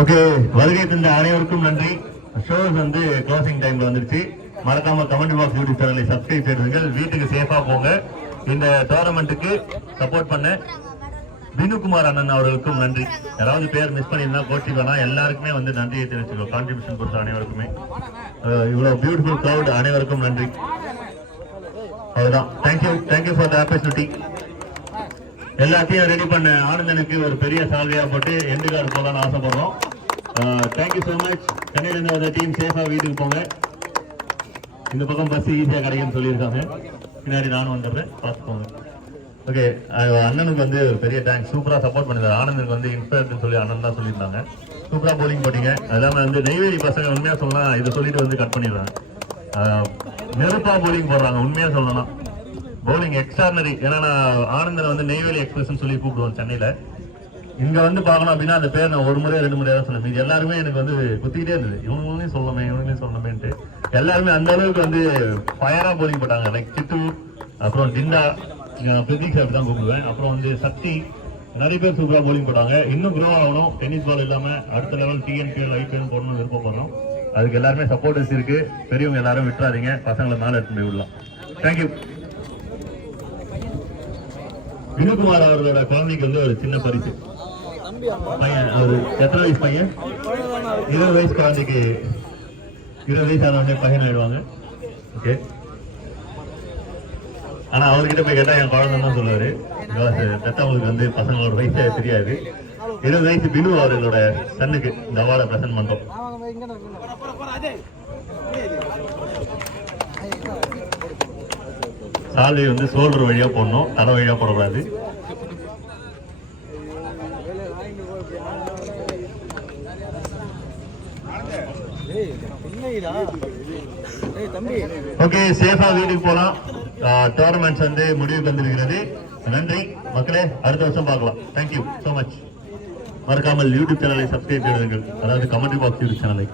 ஓகே, வருகை தந்த அனைவருக்கும் நன்றி. ஷோஸ் வந்து க்ளோசிங் டைம்ல வந்துருச்சு. மறக்காம கமெண்ட் பாக்ஸ் யூடியூப் சேனலை சப்ஸ்கிரைப் செய்யுங்கள். வீட்டுக்கு சேஃபா போங்க. இந்த டோர்னமெண்ட்டுக்கு சப்போர்ட் பண்ண வினுகுமார் அண்ணன் அவர்களுக்கும் நன்றி. யாராவது பேர் மிஸ் பண்ணியிருந்தா கோச்சி வேணா, எல்லாருக்குமே வந்து நன்றியை தெரிவிச்சுக்கோ. கான்ட்ரிபியூஷன் கொடுத்த அனைவருக்குமே, இவ்வளவு பியூட்டிஃபுல் கிரவுட் அனைவருக்கும் நன்றி. அதுதான். Thank you for the opportunity. எல்லாத்தையும் ரெடி பண்ண ஆனந்தனுக்கு ஒரு பெரிய சால்வையா போட்டு எண்டு கார்டு போகலான்னு ஆசைப்படுறோம். Thank you so much. சென்னையிலேருந்து வந்த டீம் சேஃபா வீட்டுக்கு போங்க. இந்த பக்கம் பஸ் ஈஸியா கிடைக்குன்னு சொல்லியிருக்காங்க. பின்னாடி நானும் வந்துடுறேன், பார்த்துக்கோங்க. ஓகே, அண்ணனுக்கு வந்து ஒரு பெரிய தேங்க்ஸ். சூப்பரா சப்போர்ட் பண்ணிருந்தாரு. ஆனந்துக்கு வந்து இன்ஸ்பயர்ட்னு சொல்லி அண்ணன் தான் சொல்லியிருந்தாங்க. சூப்பரா போலிங் போட்டீங்க. அது இல்லாமல் வந்து நெய்வேலி பசங்க உண்மையா சொல்லலாம், இதை சொல்லிட்டு வந்து கட் பண்ணிடுறாங்க. நெருப்பா போலிங் போடுறாங்க. உண்மையா சொல்லலாம், பவுலிங் எக்ஸ்ட்ரானரி. ஏன்னா நான் ஆனந்தனை வந்து நெய்வேலி எக்ஸ்பிரஸ் சொல்லி கூப்பிடுவோம் சென்னையில. இங்க வந்து பார்க்கணும் அப்படின்னா அந்த பேர் நான் ஒரு முறை 2 முறையா தான் சொன்னேன். இது எல்லாருமே எனக்கு வந்து குத்திக்கிட்டே இருந்தது, இவங்களையும் சொல்லணுமேன்ட்டு. எல்லாருமே அந்த அளவுக்கு வந்து ஃபயரா போலிங் போட்டாங்க. லைக் சிட்டு, அப்புறம் டிண்டா, பிரதீக் சார் தான் கூப்பிடுவேன், அப்புறம் வந்து சக்தி, நிறைய பேர் சூப்பரா போலிங் போட்டாங்க. இன்னும் க்ரோ ஆகணும். டென்னிஸ் பால் இல்லாம அடுத்த லெவல் டிஎன்பிஎல் ஐபிஎல் போடணும்னு விருப்பப்படுறோம். அதுக்கு எல்லாருமே சப்போர்ட்டர்ஸ் இருக்கு. பெரியவங்க எல்லாரும் விட்டுறாதீங்க, பசங்களை மேல எடுத்து போய் விடலாம். தேங்க்யூ. வினுகுமார் அவர்களோட குழந்தைக்கு வந்து ஒரு சின்ன பரிசு. பையன் ஒரு எத்தனை வயசு பையன்? 20 வயசு குழந்தைக்கு 20 வயசு ஆனவங்க பையன் ஆயிடுவாங்க. ஓகே, ஆனா அவர்கிட்ட போய் கேட்டா என் குழந்தைன்னு தான் சொல்லுவாரு. பெத்தவங்களுக்கு வந்து பசங்களோட வயசே தெரியாது. 20 வயசு பினு அவர்களோட சன்னுக்கு இந்த அவார்டை பிரசன்ட் பண்றோம். சாலை வந்து சோல்டர் வழியா போடணும், தலை வழியா போடக்கூடாது. ஓகே, சேஃபா வீட்டுக்கு போலாம். டோர்னமெண்ட்ஸ் வந்து முடிவுக்கு வந்திருக்கிறது. நன்றி மக்களே, அடுத்த வருஷம் பார்க்கலாம். Thank you so much. மறக்காமல் யூடியூப் சேனலை சப்ஸ்கிரைப் செய்யுங்கள், அதாவது கமெண்ட் பாக்ஸ் யூடியூப் சேனலை.